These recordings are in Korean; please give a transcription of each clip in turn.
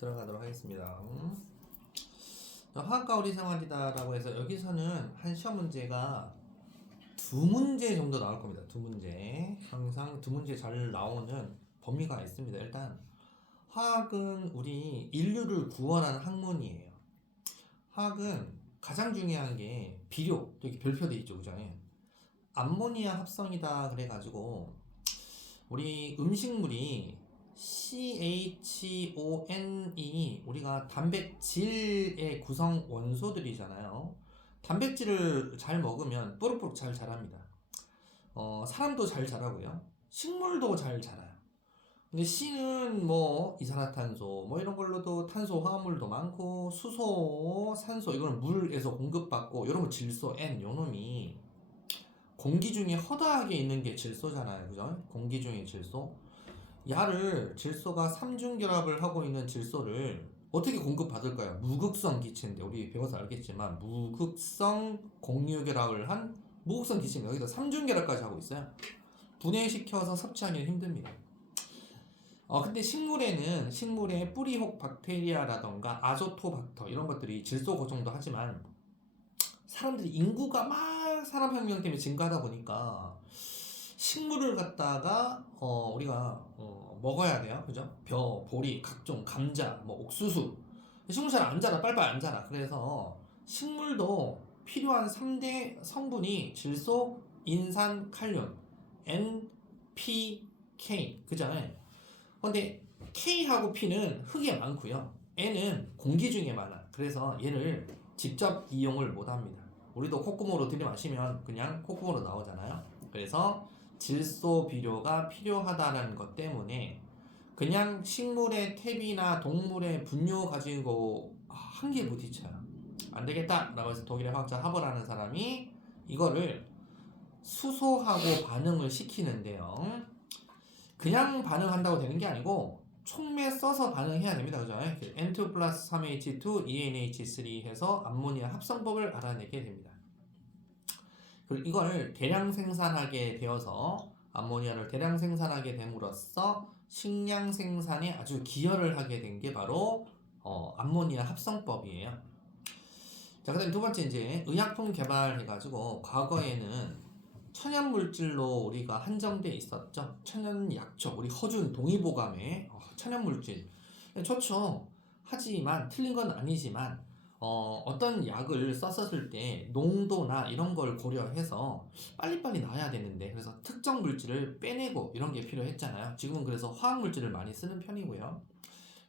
들어가도록 하겠습니다. 화학과 우리 생활이다라고 해서 여기서는 한 시험 문제가 두 문제 정도 나올 겁니다. 두 문제. 항상 두 문제 잘 나오는 범위가 있습니다. 일단 화학은 우리 인류를 구원한 학문이에요. 화학은 가장 중요한 게 비료, 여기 별표돼 있죠, 그죠? 암모니아 합성이다 그래가지고 우리 음식물이 CHON이 우리가 단백질의 구성 원소들이잖아요. 단백질을 잘 먹으면 뽀록뽀록 잘 자랍니다. 사람도 잘 자라고요. 식물도 잘 자라요. 근데 C는 뭐 이산화탄소 뭐 이런 걸로도 탄소 화합물도 많고 수소, 산소 이거는 물에서 공급받고 이런 거 질소 N 요놈이 공기 중에 허다하게 있는 게 질소잖아요. 그죠? 공기 중에 질소. 야를 질소가 삼중결합을 하고 있는 질소를 어떻게 공급받을까요? 무극성 기체인데 우리 배워서 알겠지만 무극성 공유결합을 한 무극성 기체입니다. 여기다 삼중결합까지 하고 있어요. 분해시켜서 섭취하기는 힘듭니다. 근데 식물의 뿌리혹 박테리아라던가 아조토박터 이런 것들이 질소 고정도 하지만 사람들이 인구가 막 산업혁명 때문에 증가하다 보니까 식물을 갖다가 우리가 먹어야 돼요, 그죠? 벼, 보리, 각종 감자, 뭐 옥수수. 식물 잘 안 자라, 빨빨 안 자라. 그래서 식물도 필요한 3대 성분이 질소, 인산, 칼륨, N, P, K, 그잖아요. 근데 K하고 P는 흙에 많고요. N은 공기 중에 많아. 그래서 얘를 직접 이용을 못합니다. 우리도 콧구멍으로 들이마시면 그냥 콧구멍으로 나오잖아요. 그래서 질소 비료가 필요하다는 것 때문에 그냥 식물의 탭이나 동물의 분뇨 가지고 한 개 부딪혀요. 안 되겠다 라고 해서 독일의 화학자 하버라는 사람이 이거를 수소하고 반응을 시키는데요. 그냥 반응한다고 되는 게 아니고 촉매 써서 반응해야 됩니다. 그죠? N2 플러스 3H2 2NH3 해서 암모니아 합성법을 알아내게 됩니다. 그리고 이걸 대량 생산하게 되어서 암모니아를 대량 생산하게 됨으로써 식량 생산에 아주 기여를 하게 된 게 바로 암모니아 합성법이에요. 자, 그다음 두 번째 이제 의약품 개발해가지고 과거에는 천연 물질로 우리가 한정돼 있었죠. 천연 약초, 우리 허준 동의보감에 천연 물질 좋죠. 하지만 틀린 건 아니지만 어떤 약을 썼을 때 농도나 이런 걸 고려해서 빨리빨리 나야 되는데 그래서 특정 물질을 빼내고 이런 게 필요했잖아요. 지금은 그래서 화학 물질을 많이 쓰는 편이고요.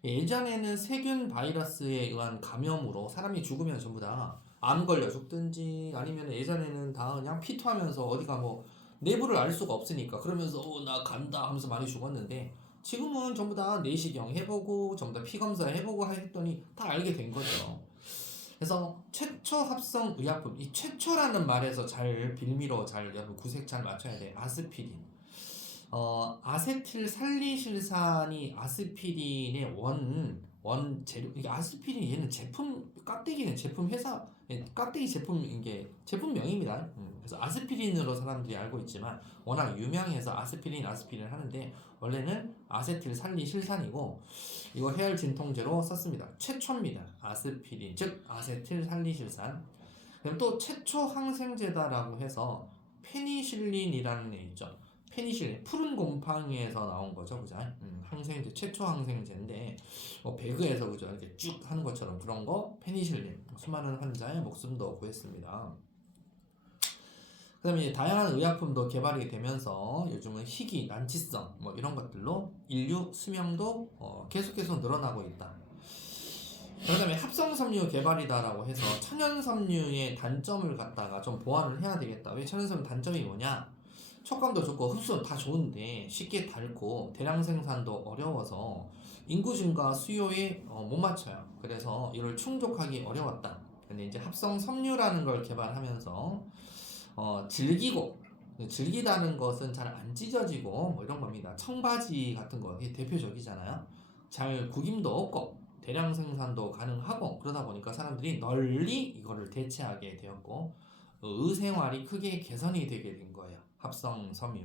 예전에는 세균 바이러스에 의한 감염으로 사람이 죽으면 전부 다 암 걸려 죽든지 아니면 예전에는 다 그냥 피토하면서 어디가 뭐 내부를 알 수가 없으니까 그러면서 나 간다 하면서 많이 죽었는데 지금은 전부 다 내시경 해보고 전부 다 피검사 해보고 했더니 다 알게 된 거죠. 그래서 최초 합성 의약품, 이 최초라는 말에서 잘 빌미로 잘 여러분 구색 잘 맞춰야 돼. 아스피린. 아세틸 살리실산이 아스피린의 원 재료. 이게 아스피린 얘는 제품 깍대기는 제품 회사 깍대기 제품인 게 제품명입니다. 그래서 아스피린으로 사람들이 알고 있지만 워낙 유명해서 아스피린 하는데 원래는 아세틸 살리실산이고 이거 해열 진통제로 썼습니다. 최초입니다. 아스피린 즉 아세틸 살리실산. 그럼 또 최초 항생제다라고 해서 페니실린이라는 애 있죠. 페니실린 푸른 곰팡이에서 나온 거죠, 그죠? 항생제 최초 항생제인데 배그에서 그죠 이렇게 쭉 하는 것처럼 그런 거 페니실린 수많은 환자의 목숨도 구했습니다. 그다음에 다양한 의약품도 개발이 되면서 요즘은 희귀, 난치성 뭐 이런 것들로 인류 수명도 계속 늘어나고 있다. 그다음에 합성섬유 개발이다라고 해서 천연섬유의 단점을 갖다가 좀 보완을 해야 되겠다. 왜 천연섬유 단점이 뭐냐? 촉감도 좋고 흡수는 다 좋은데 쉽게 닳고 대량 생산도 어려워서 인구 증가 수요에 못 맞춰요. 그래서 이걸 충족하기 어려웠다. 근데 이제 합성 섬유라는 걸 개발하면서 질기다는 것은 잘 안 찢어지고 뭐 이런 겁니다. 청바지 같은 거 이게 대표적이잖아요. 잘 구김도 없고 대량 생산도 가능하고 그러다 보니까 사람들이 널리 이거를 대체하게 되었고 의생활이 크게 개선이 되게 된 거예요. 합성 섬유.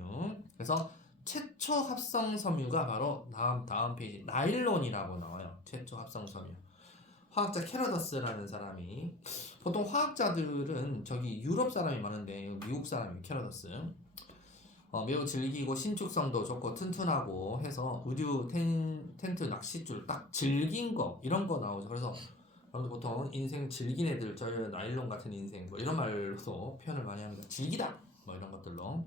그래서 최초 합성 섬유가 바로 다음 페이지 나일론이라고 나와요. 최초 합성 섬유. 화학자 캐러더스라는 사람이, 보통 화학자들은 저기 유럽 사람이 많은데 미국 사람이 캐러더스. 매우 질기고 신축성도 좋고 튼튼하고 해서 의류 텐트 낚싯줄 딱 질긴 거 이런 거 나오죠. 그래서 여러분들 보통 인생 질긴 애들, 저 나일론 같은 인생 뭐 이런 말로도 표현을 많이 합니다. 질기다 뭐 이런 것들로.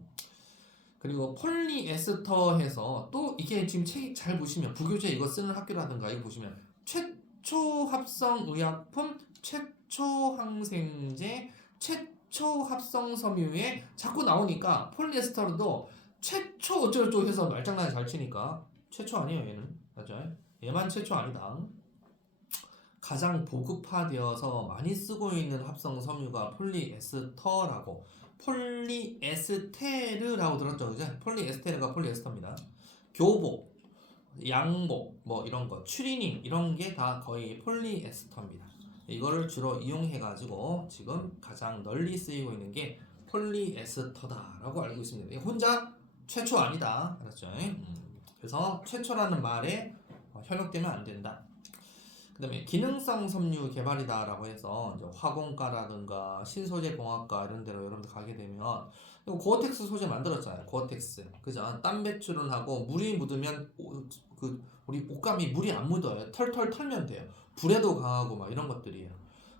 그리고 폴리에스터 해서 또 이게 지금 책 잘 보시면 부교재 이거 쓰는 학교라든가 이거 보시면 최초 합성 의약품, 최초 항생제, 최초 합성 섬유에 자꾸 나오니까 폴리에스터도 최초 어쩌고저쩌고 해서 말장난을 잘 치니까 최초 아니에요 얘는. 맞죠? 얘만 최초 아니다. 가장 보급화되어서 많이 쓰고 있는 합성 섬유가 폴리에스터라고, 폴리에스테르라고 들었죠, 그죠? 폴리에스테르가 폴리에스터입니다. 교복, 양복, 뭐 이런 거, 추리닝 이런 게 다 거의 폴리에스터입니다. 이거를 주로 이용해가지고 지금 가장 널리 쓰이고 있는 게 폴리에스터다라고 알고 있습니다. 혼자 최초 아니다, 알았죠? 그래서 최초라는 말에 현혹되면 안 된다. 그 다음에 기능성 섬유 개발이다라고 해서 이제 화공과라든가 신소재 공학과 이런 데로 여러분들 가게 되면 고어텍스 소재 만들었잖아요. 고어텍스, 그죠? 땀 배출은 하고 물이 묻으면 우리 옷감이 물이 안 묻어요. 털털 털면 돼요. 불에도 강하고 막 이런 것들이에요.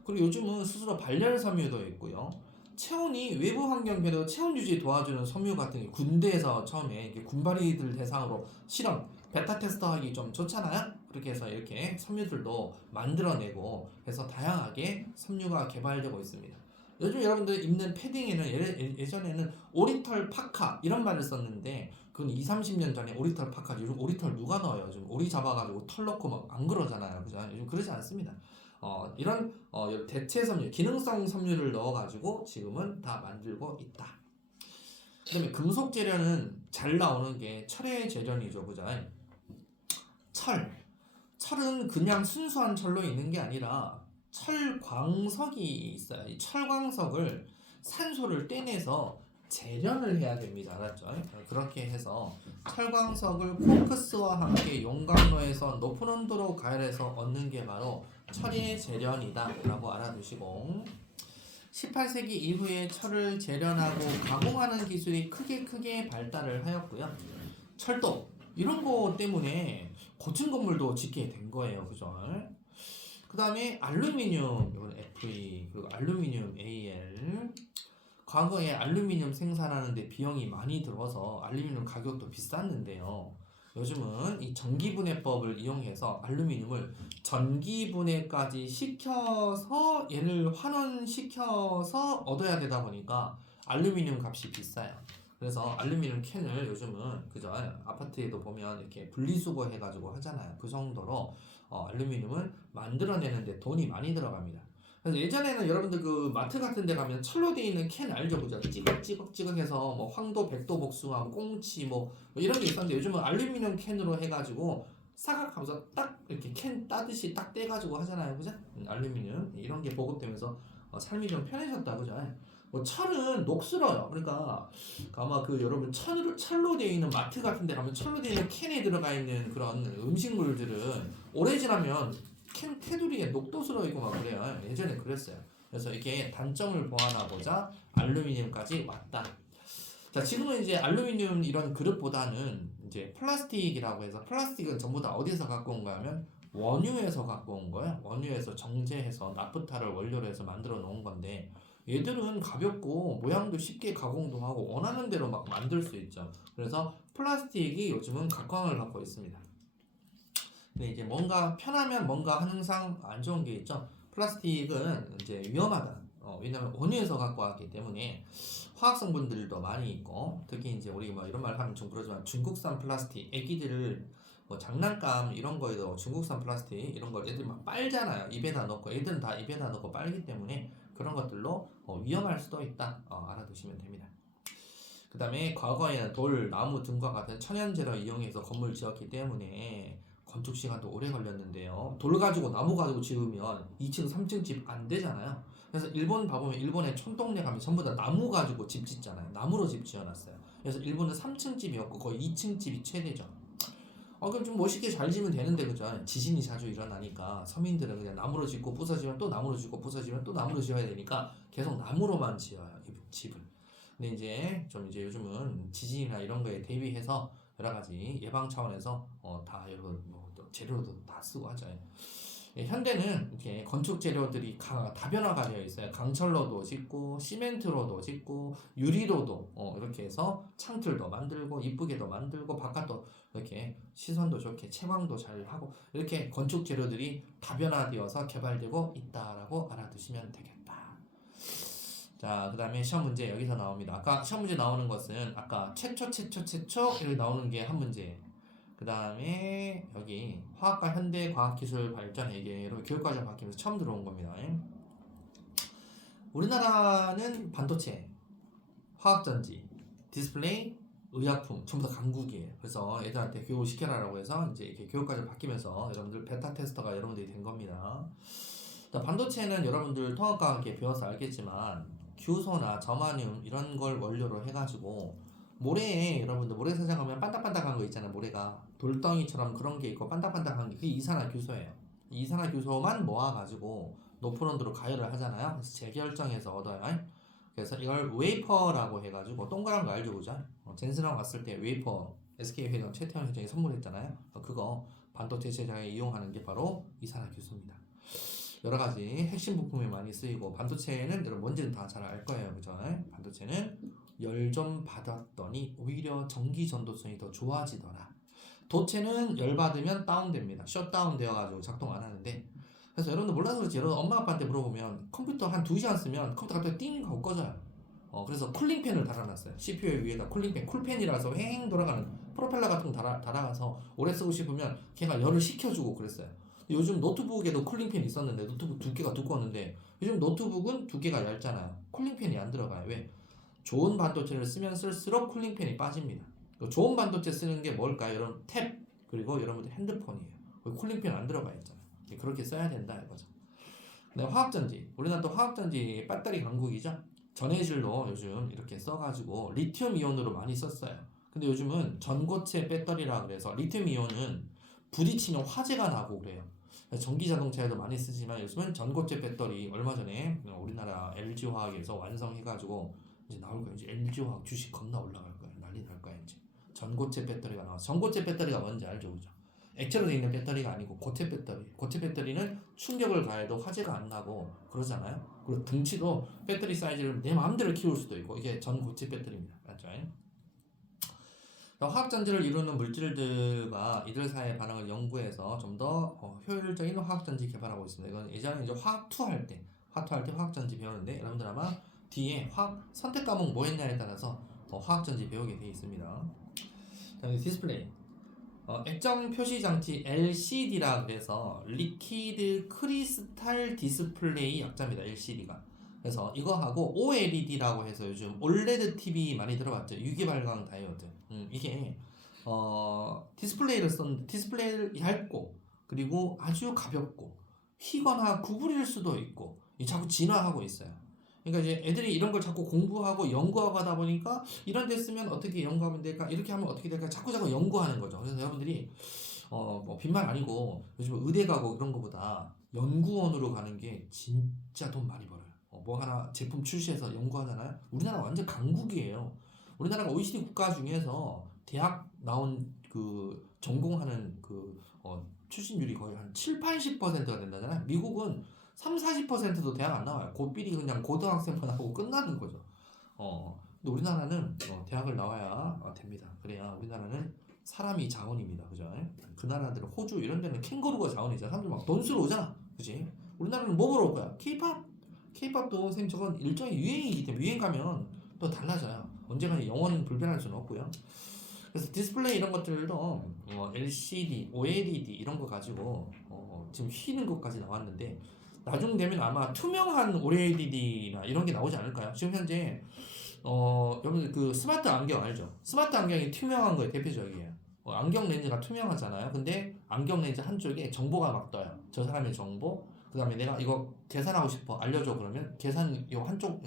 그리고 요즘은 스스로 발열 섬유도 있고요. 체온이 외부 환경 변화도 체온 유지 도와주는 섬유 같은 게 군대에서 처음에 이렇게 군발이들 대상으로 실험 베타 테스트 하기 좀 좋잖아요. 그렇게 해서 이렇게 섬유들도 만들어내고 해서 다양하게 섬유가 개발되고 있습니다. 요즘 여러분들 입는 패딩에는 예전에는 오리털 파카 이런 말을 썼는데 그건 20-30년 전에 오리털 파카, 요즘 오리털 누가 넣어요? 요즘 오리 잡아가지고 털 넣고 막 안 그러잖아요. 그죠? 요즘 그러지 않습니다. 이런 대체 섬유, 기능성 섬유를 넣어가지고 지금은 다 만들고 있다. 그 다음에 금속 재련은 잘 나오는 게 철의 재련이죠. 그죠? 철은 그냥 순수한 철로 있는 게 아니라 철광석이 있어요. 이 철광석을 산소를 떼내서 재련을 해야 됩니다. 알았죠? 그렇게 해서 철광석을 쿼크스와 함께 용광로에서 높은 온도로 가열해서 얻는 게 바로 철의 재련이다 라고 알아두시고, 18세기 이후에 철을 재련하고 가공하는 기술이 크게 발달을 하였고요. 철도 이런 거 때문에 고층 건물도 짓게 된 거예요. 그죠? 그 다음에 알루미늄, 이건 Fe, 그리고 알루미늄 Al. 과거에 알루미늄 생산하는데 비용이 많이 들어서 알루미늄 가격도 비쌌는데요. 요즘은 이 전기분해법을 이용해서 알루미늄을 전기분해까지 시켜서 얘를 환원시켜서 얻어야 되다 보니까 알루미늄 값이 비싸요. 그래서 알루미늄 캔을 요즘은 그죠? 아파트에도 보면 이렇게 분리수거 해가지고 하잖아요. 그 정도로 알루미늄을 만들어내는데 돈이 많이 들어갑니다. 그래서 예전에는 여러분들 그 마트 같은 데 가면 철로 되어 있는 캔 알죠? 그죠? 찌걱찌걱 해서 뭐 황도, 백도, 복숭아, 꽁치 뭐 이런 게 있었는데 요즘은 알루미늄 캔으로 해가지고 사각하면서 딱 이렇게 캔 따듯이 딱 떼가지고 하잖아요. 그죠? 알루미늄 이런 게 보급되면서 삶이 좀 편해졌다. 그죠? 뭐 철은 녹슬어요. 그러니까 아마 그 여러분 철로 되어 있는 마트 같은 데 가면 철로 되어 있는 캔에 들어가 있는 그런 음식물들은 오래 지나면 캔 테두리에 녹도 슬어 있고 막 그래요. 예전에 그랬어요. 그래서 이게 단점을 보완하고자 알루미늄까지 왔다. 자, 지금은 이제 알루미늄 이런 그릇보다는 이제 플라스틱이라고 해서, 플라스틱은 전부 다 어디서 갖고 온 거냐면 원유에서 갖고 온 거예요. 원유에서 정제해서 나프타를 원료로 해서 만들어 놓은 건데, 얘들은 가볍고 모양도 쉽게 가공도 하고 원하는 대로 막 만들 수 있죠. 그래서 플라스틱이 요즘은 각광을 받고 있습니다. 근데 이제 뭔가 편하면 뭔가 항상 안 좋은 게 있죠. 플라스틱은 이제 위험하다. 왜냐면 원유에서 갖고 왔기 때문에 화학 성분들도 많이 있고, 특히 이제 우리 뭐 이런 말 하면 좀 그러지만 중국산 플라스틱, 애기들을 뭐 장난감 이런 거에도 중국산 플라스틱 이런 걸 애들이 막 빨잖아요. 입에다 넣고, 애들은 다 입에다 넣고 빨기 때문에 그런 것들로 위험할 수도 있다. 알아두시면 됩니다. 그 다음에 과거에는 돌, 나무 등과 같은 천연재료 이용해서 건물 지었기 때문에 건축 시간도 오래 걸렸는데요. 돌 가지고 나무 가지고 지으면 2층, 3층 집 안 되잖아요. 그래서 일본 봐보면 일본의 촌동네 가면 전부 다 나무 가지고 집 짓잖아요. 나무로 집 지어놨어요. 그래서 일본은 3층 집이었고 거의 2층 집이 최대죠. 그럼 좀 멋있게 잘 지으면 되는데 그죠? 지진이 자주 일어나니까 서민들은 그냥 나무로 짓고 부서지면 또 나무로 짓고 부서지면 또 나무로 지어야 되니까 계속 나무로만 지어요 이 집을. 근데 이제 좀 이제 요즘은 지진이나 이런 거에 대비해서 여러 가지 예방 차원에서 다 여러분 뭐또 재료도 다 쓰고 하죠. 현대는 이렇게 건축 재료들이 다변화가 되어 있어요. 강철로도 짓고 시멘트로도 짓고 유리로도 이렇게 해서 창틀도 만들고 이쁘게도 만들고 바깥도 이렇게 시선도 좋게 채광도 잘 하고 이렇게 건축 재료들이 다변화되어서 개발되고 있다라고 알아두시면 되겠다. 자, 그 다음에 시험 문제 여기서 나옵니다. 아까 시험 문제 나오는 것은 아까 최초 이렇게 나오는 게 한 문제. 그 다음에 여기 화학과 현대 과학기술 발전 이게 교육과정 바뀌면서 처음 들어온 겁니다. 우리나라는 반도체, 화학전지, 디스플레이, 의약품 전부 다 강국이에요. 그래서 애들한테 교육을 시켜라라고 해서 이제 이렇게 교육과정 바뀌면서 여러분들 베타 테스터가 여러분들이 된 겁니다. 자, 반도체는 여러분들 통합과학에 배워서 알겠지만 규소나 저마늄 이런 걸 원료로 해가지고 모래에 여러분들 모래 사장하면 반딱반딱한 거 있잖아요. 모래가 돌덩이처럼 그런 게 있고 반딱반딱한 게 그게 이산화규소예요. 이산화규소만 모아가지고 높은 온도로 가열을 하잖아요. 그래서 재결정해서 얻어요. 그래서 이걸 웨이퍼라고 해가지고 동그란 거 알죠, 그죠? 젠슨하고 갔을 때 웨이퍼 SK 회장 최태원 회장이 선물했잖아요. 그거 반도체 제작에 이용하는 게 바로 이산화규소입니다. 여러 가지 핵심 부품에 많이 쓰이고 반도체는 여러분 뭔지는 다 잘 알 거예요, 그죠? 반도체는 열 좀 받았더니 오히려 전기 전도성이 더 좋아지더라. 도체는 열 받으면 다운됩니다. 셧다운 되어가지고 작동 안 하는데. 그래서 여러분들 몰라서 그렇지. 여러분 엄마 아빠한테 물어보면 컴퓨터 한 2시간 쓰면 컴퓨터 갑자기 띵 하고 꺼져요. 그래서 쿨링팬을 달아놨어요. CPU 위에다 쿨링팬, 쿨팬이라서 휑 돌아가는 프로펠러 같은 거 달아가서 오래 쓰고 싶으면 걔가 열을 식혀주고 그랬어요. 요즘 노트북에도 쿨링팬이 있었는데 노트북 두께가 두꺼웠는데 요즘 노트북은 두께가 얇잖아요. 쿨링팬이 안 들어가요. 왜? 좋은 반도체를 쓰면 쓸수록 쿨링팬이 빠집니다. 좋은 반도체 쓰는 게 뭘까요? 여러분 탭 그리고 여러분들 핸드폰이에요. 쿨링팬 안 들어가 있잖아요. 그렇게 써야 된다 이거죠. 네, 화학전지. 우리나라 또 화학전지 배터리 강국이죠. 전해질로 요즘 이렇게 써가지고 리튬 이온으로 많이 썼어요. 근데 요즘은 전고체 배터리라 그래서 리튬 이온은 부딪히면 화재가 나고 그래요. 전기 자동차에도 많이 쓰지만 요즘은 전고체 배터리 얼마 전에 우리나라 LG화학에서 완성해가지고 이제 나올 거예요. 이제 LG화학 주식 겁나 올라갈 거예요. 난리 날 거예요. 이제 전고체 배터리가 나와서 전고체 배터리가 뭔지 알죠, 그죠? 액체로 되어 있는 배터리가 아니고 고체 배터리. 고체 배터리는 충격을 가해도 화재가 안 나고 그러잖아요. 그리고 등치도 배터리 사이즈를 내 마음대로 키울 수도 있고 이게 전고체 배터리입니다. 맞죠? 화학전지를 이루는 물질들과 이들 사이의 반응을 연구해서 좀 더 효율적인 화학전지 개발하고 있습니다. 이건 예전에 이제 화학2 할 때 화학전지 배우는데 여러분들 아마 뒤에 화학 선택 과목 뭐 했냐에 따라서 화학전지 배우게 되어 있습니다. 다음에 디스플레이. 액정 표시 장치 LCD라 그래서 리퀴드 크리스탈 디스플레이 약자입니다. LCD가. 그래서 이거하고 OLED라고 해서 요즘 OLED TV 많이 들어봤죠. 유기 발광 다이오드. 이게 디스플레이를 얇고 그리고 아주 가볍고 휘거나 구부릴 수도 있고 자꾸 진화하고 있어요. 그러니까 이제 애들이 이런 걸 자꾸 공부하고 연구하고 하다 보니까 이런 데 쓰면 어떻게 연구하면 될까? 이렇게 하면 어떻게 될까? 자꾸 연구하는 거죠. 그래서 여러분들이 뭐 빈말 아니고 요즘 의대 가고 이런 거보다 연구원으로 가는 게 진짜 돈 많이 벌어요. 뭐 하나 제품 출시해서 연구하잖아요. 우리나라 완전 강국이에요. 우리나라가 OECD 국가 중에서 대학 나온 그 전공하는 그 출신율이 거의 한 7, 80%가 된다잖아요. 미국은 3, 40%도 대학 안 나와요. 고삐리 그냥 고등학생만 하고 끝나는 거죠. 근데 우리나라는 대학을 나와야 됩니다. 그래야 우리나라는 사람이 자원입니다. 그죠? 그 나라들은 호주 이런 데는 캥거루가 자원이잖아. 사람들 막 돈 쓰러 오잖아. 그지? 우리나라는 뭐 보러 올 거야? 케이팝? 케이팝도 선생님 저건 일종의 유행이기 때문에 유행 가면 또 달라져요. 언제가 영원 불변할 수는 없고요. 그래서 디스플레이 이런 것들도 LCD, OLED 이런 거 가지고 지금 휘는 것까지 나왔는데 나중 되면 아마 투명한 OLED나 이런 게 나오지 않을까요? 지금 현재 여러분들 그 스마트 안경 알죠? 스마트 안경이 투명한 거에 대표적이에요. 안경 렌즈가 투명하잖아요. 근데 안경 렌즈 한쪽에 정보가 막 떠요. 저 사람의 정보. 그 다음에 내가 이거 계산하고 싶어 알려줘 그러면 계산 요 한쪽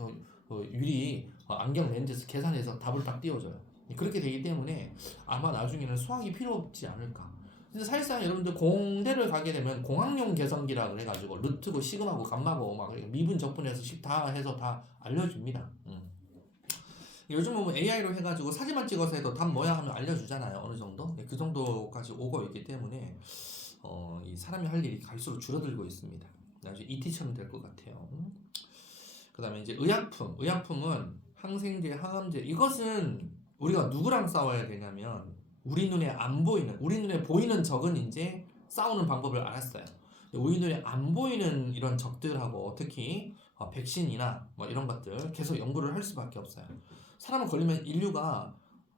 유리 안경 렌즈에서 계산해서 답을 딱 띄워줘요. 그렇게 되기 때문에 아마 나중에는 수학이 필요 없지 않을까. 근데 사실상 여러분들 공대를 가게 되면 공학용 계산기라 그래가지고 루트고 시그마고 감마고 막 미분 적분해서 다 해서 다 알려줍니다. 요즘은 뭐 AI로 해가지고 사진만 찍어서 해도 답 뭐야 하면 알려주잖아요. 어느 정도. 그 정도까지 오고 있기 때문에 이 사람이 할 일이 갈수록 줄어들고 있습니다. 나중에 ET처럼 될 것 같아요. 그 다음에 이제 의약품은 항생제, 항암제. 이것은 우리가 누구랑 싸워야 되냐면 우리 눈에 안 보이는, 우리 눈에 보이는 적은 이제 싸우는 방법을 알았어요. 우리 눈에 안 보이는 이런 적들하고 특히 백신이나 뭐 이런 것들 계속 연구를 할 수밖에 없어요. 사람은 걸리면 인류가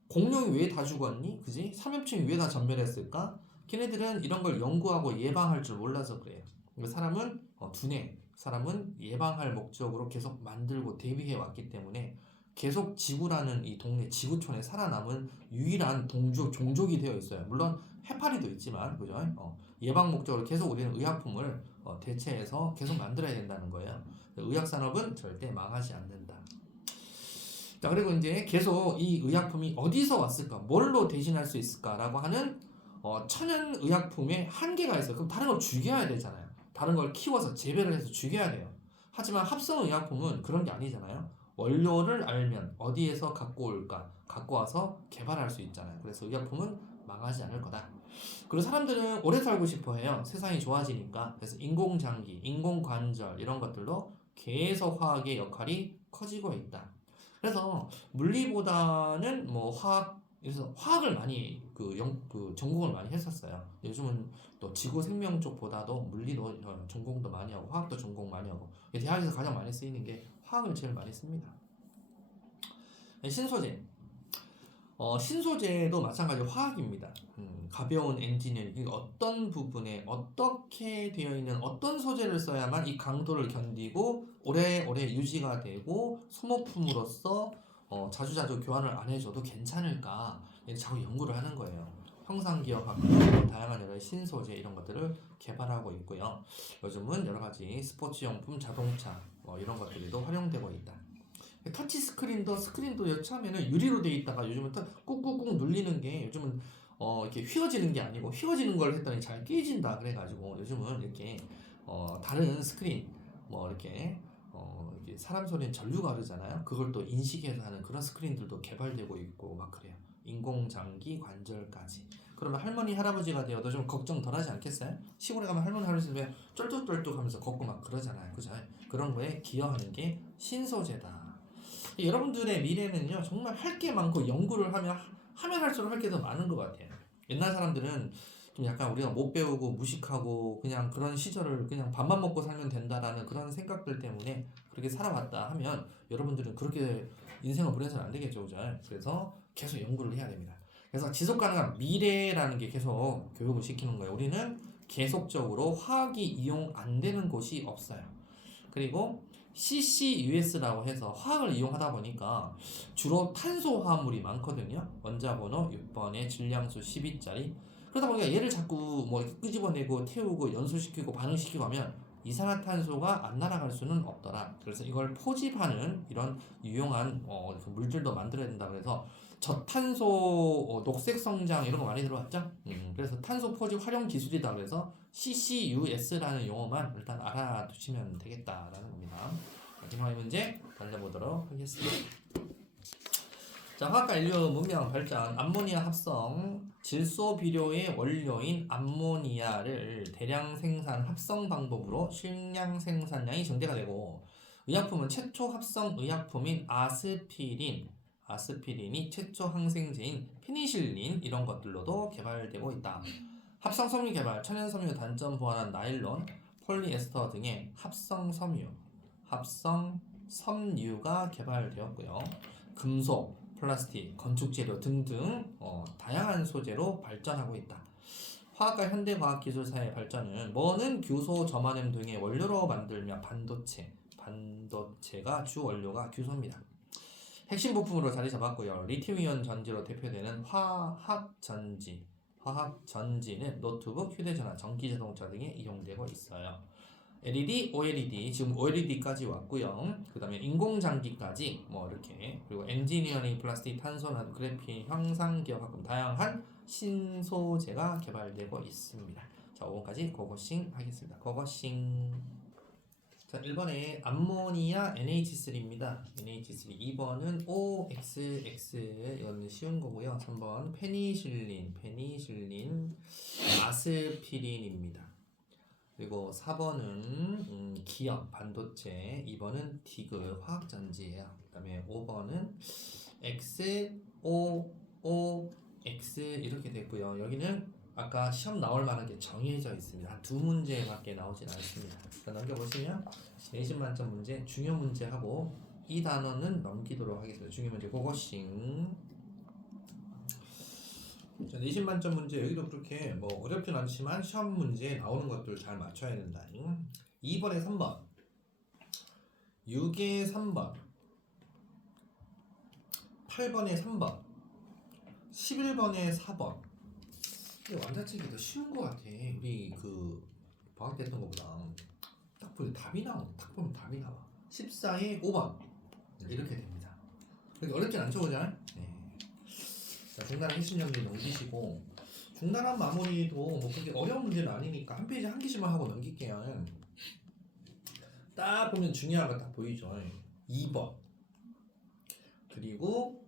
공룡이 왜 다 죽었니? 그지? 삼엽충이 왜 다 전멸했을까? 걔네들은 이런 걸 연구하고 예방할 줄 몰라서 그래요. 사람은 두뇌, 사람은 예방할 목적으로 계속 만들고 대비해 왔기 때문에 계속 지구라는 이 동네 지구촌에 살아남은 유일한 종족이 되어 있어요. 물론 해파리도 있지만 그죠? 예방 목적으로 계속 우리는 의약품을 대체해서 계속 만들어야 된다는 거예요. 의학 산업은 절대 망하지 않는다. 자, 그리고 이제 계속 이 의약품이 어디서 왔을까, 뭘로 대신할 수 있을까라고 하는 천연 의약품의 한계가 있어요. 그럼 다른 걸 죽여야 되잖아요. 다른 걸 키워서 재배를 해서 죽여야 돼요. 하지만 합성 의약품은 그런 게 아니잖아요. 원료를 알면 어디에서 갖고 올까, 갖고 와서 개발할 수 있잖아요. 그래서 의약품은 망하지 않을 거다. 그리고 사람들은 오래 살고 싶어 해요. 세상이 좋아지니까. 그래서 인공장기, 인공관절 이런 것들로 계속 화학의 역할이 커지고 있다. 그래서 물리보다는 뭐 그래서 화학을 많이 전공을 많이 했었어요. 요즘은 또 지구 생명 쪽보다도 물리도 전공도 많이 하고 화학도 전공 많이 하고 대학에서 가장 많이 쓰이는 게 화학을 제일 많이 씁니다. 신소재. 신소재도 마찬가지로 화학입니다. 가벼운 엔지니어링, 어떤 부분에 어떻게 되어 있는 어떤 소재를 써야만 이 강도를 견디고 오래오래 유지가 되고 소모품으로서 자주자주 교환을 안 해줘도 괜찮을까, 자꾸 연구를 하는 거예요. 형상기억학, 다양한 여러 신소재 이런 것들을 개발하고 있고요. 요즘은 여러 가지 스포츠용품, 자동차 이런 것들도 활용되고 있다. 터치 스크린도 처음에는 유리로 되어 있다가 요즘은 꾹꾹꾹 눌리는 게 요즘은 이렇게 휘어지는 게 아니고 휘어지는 걸 했더니 잘 깨진다 그래가지고 요즘은 이렇게 다른 스크린 이렇게 사람 손엔 전류가 흐르잖아요. 그걸 또 인식해서 하는 그런 스크린들도 개발되고 있고 막 그래요. 인공장기 관절까지. 그러면 할머니 할아버지가 되어도 좀 걱정 덜하지 않겠어요? 시골에 가면 할머니 할아버지면 쩔뚝쩔뚝 하면서 걷고 막 그러잖아요. 그죠? 그런 거에 기여하는 게 신소재다. 여러분들의 미래는요 정말 할 게 많고 연구를 하면 할수록 할 게 더 많은 것 같아요. 옛날 사람들은 좀 약간 우리가 못 배우고 무식하고 그냥 그런 시절을 그냥 밥만 먹고 살면 된다라는 그런 생각들 때문에 그렇게 살아왔다 하면 여러분들은 그렇게 인생을 보내서는 안 되겠죠, 그죠? 그래서 계속 연구를 해야 됩니다. 그래서 지속 가능한 미래라는 게 계속 교육을 시키는 거예요. 우리는 계속적으로 화학이 이용 안 되는 곳이 없어요. 그리고 CCUS라고 해서 화학을 이용하다 보니까 주로 탄소 화합물이 많거든요. 원자번호 6번에 질량수 12짜리. 그러다 보니까 얘를 자꾸 뭐 이렇게 끄집어내고 태우고 연소시키고 반응시키고 하면 이산화탄소가 안 날아갈 수는 없더라. 그래서 이걸 포집하는 이런 유용한 물질도 만들어야 된다. 그래서 저탄소 녹색 성장 이런 거 많이 들어봤죠? 그래서 탄소 포집 활용 기술이다. 그래서 CCUS라는 용어만 일단 알아두시면 되겠다라는 겁니다. 마지막 문제 달려보도록 하겠습니다. 자, 화학과 인류 문명 발전, 암모니아 합성, 질소 비료의 원료인 암모니아를 대량 생산 합성 방법으로 식량 생산량이 증대가 되고, 의약품은 최초 합성 의약품인 아스피린이 최초 항생제인 페니실린 이런 것들로도 개발되고 있다. 합성 섬유 개발, 천연 섬유 단점 보완한 나일론, 폴리에스터 등의 합성 섬유가 개발되었고요. 금속, 플라스틱, 건축재료 등등 다양한 소재로 발전하고 있다. 화학과 현대과학기술사의 발전은 뭐는 규소, 저마늄 등의 원료로 만들며 반도체가 주 원료가 규소입니다. 핵심 부품으로 자리 잡았고요. 리튬이온 전지로 대표되는 화학전지는 노트북, 휴대전화, 전기자동차 등에 이용되고 있어요. LED, OLED 지금 OLED까지 왔고요. 그 다음에 인공장기까지 뭐 이렇게 그리고 엔지니어링, 플라스틱, 탄소나도, 그래핀, 형상기업학금 다양한 신소재가 개발되고 있습니다. 자, 5번까지 고고싱 하겠습니다. 고고싱. 자, 1번에 암모니아 NH3입니다. NH3. 2번은 OXX 이거는 쉬운 거고요. 3번 페니실린 아스피린입니다. 그리고 4번은 기업 반도체, 2번은 디그 화학전지예요. 그 다음에 5번은 XOOX 이렇게 됐고요. 여기는 아까 시험 나올 만한 게 정해져 있습니다. 한 두 문제밖에 나오진 않습니다. 자, 넘겨보시면 내신 만점 문제, 중요 문제하고 이 단어는 넘기도록 하겠습니다. 중요 문제 고고싱. 자, 내신 만점 문제 여기도 그렇게 뭐 어렵진 않지만 시험 문제에 나오는 것들 잘 맞춰야 된다. 2번에 3번, 6에 3번, 8번에 3번, 11번에 4번. 근데 완자책이 더 쉬운 것 같아. 우리 그 방학 때 했던 것보다. 딱 보면 답이 나와. 딱 보면 답이 나와. 14에 5번 이렇게 됩니다. 그렇게 어렵진 않죠, 그죠? 네. 자, 중단한 핵심정리 넘기시고, 중단한 마무리도 뭐 그렇게 어려운 문제는 아니니까 한 페이지 한 개씩만 하고 넘길게요. 딱 보면 중요한 거 딱 보이죠. 2번 그리고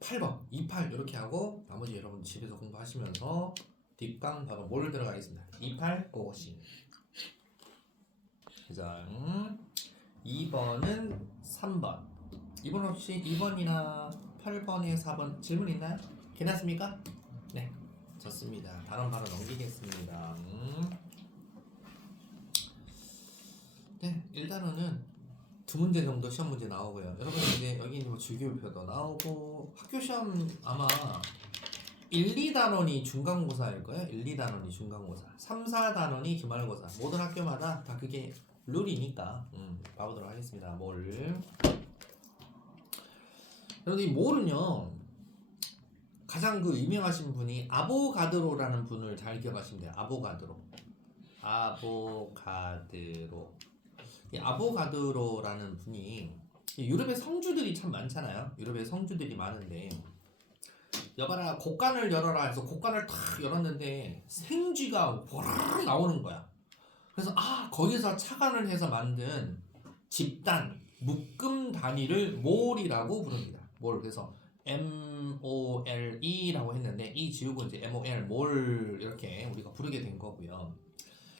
8번 28 이렇게 하고 나머지 여러분 집에서 공부하시면서 뒷강 바로 뭘 들어가겠습니다. 28 고고싱. 자, 2번은 3번. 이번 혹시 2번이나 8번에 4번 질문 있나요? 괜찮습니까? 네, 좋습니다. 다음 바로 넘기겠습니다. 네, 1단원은 두 문제 정도 시험 문제 나오고요. 여러분 이제 여기 뭐 주기율표도 나오고 학교 시험 아마 1, 2단원이 중간고사일 거예요. 1, 2단원이 중간고사, 3, 4단원이 기말고사. 모든 학교마다 다 그게 룰이니까 봐보도록 하겠습니다. 뭘. 여러분 이 몰은요 가장 그 유명하신 분이 아보가드로라는 분을 잘 기억하시면 돼요. 아보가드로. 이 아보가드로라는 분이 유럽의 성주들이 참 많잖아요. 유럽의 성주들이 많은데 여봐라 곡간을 열어라 해서 곡간을 탁 열었는데 생쥐가 와르르 나오는 거야. 그래서 거기서 착안을 해서 만든 집단 묶음 단위를 몰이라고 부릅니다. 몰. 그래서 MOLE라고 했는데 이 지우고 이제 MOL 몰 이렇게 우리가 부르게 된 거고요.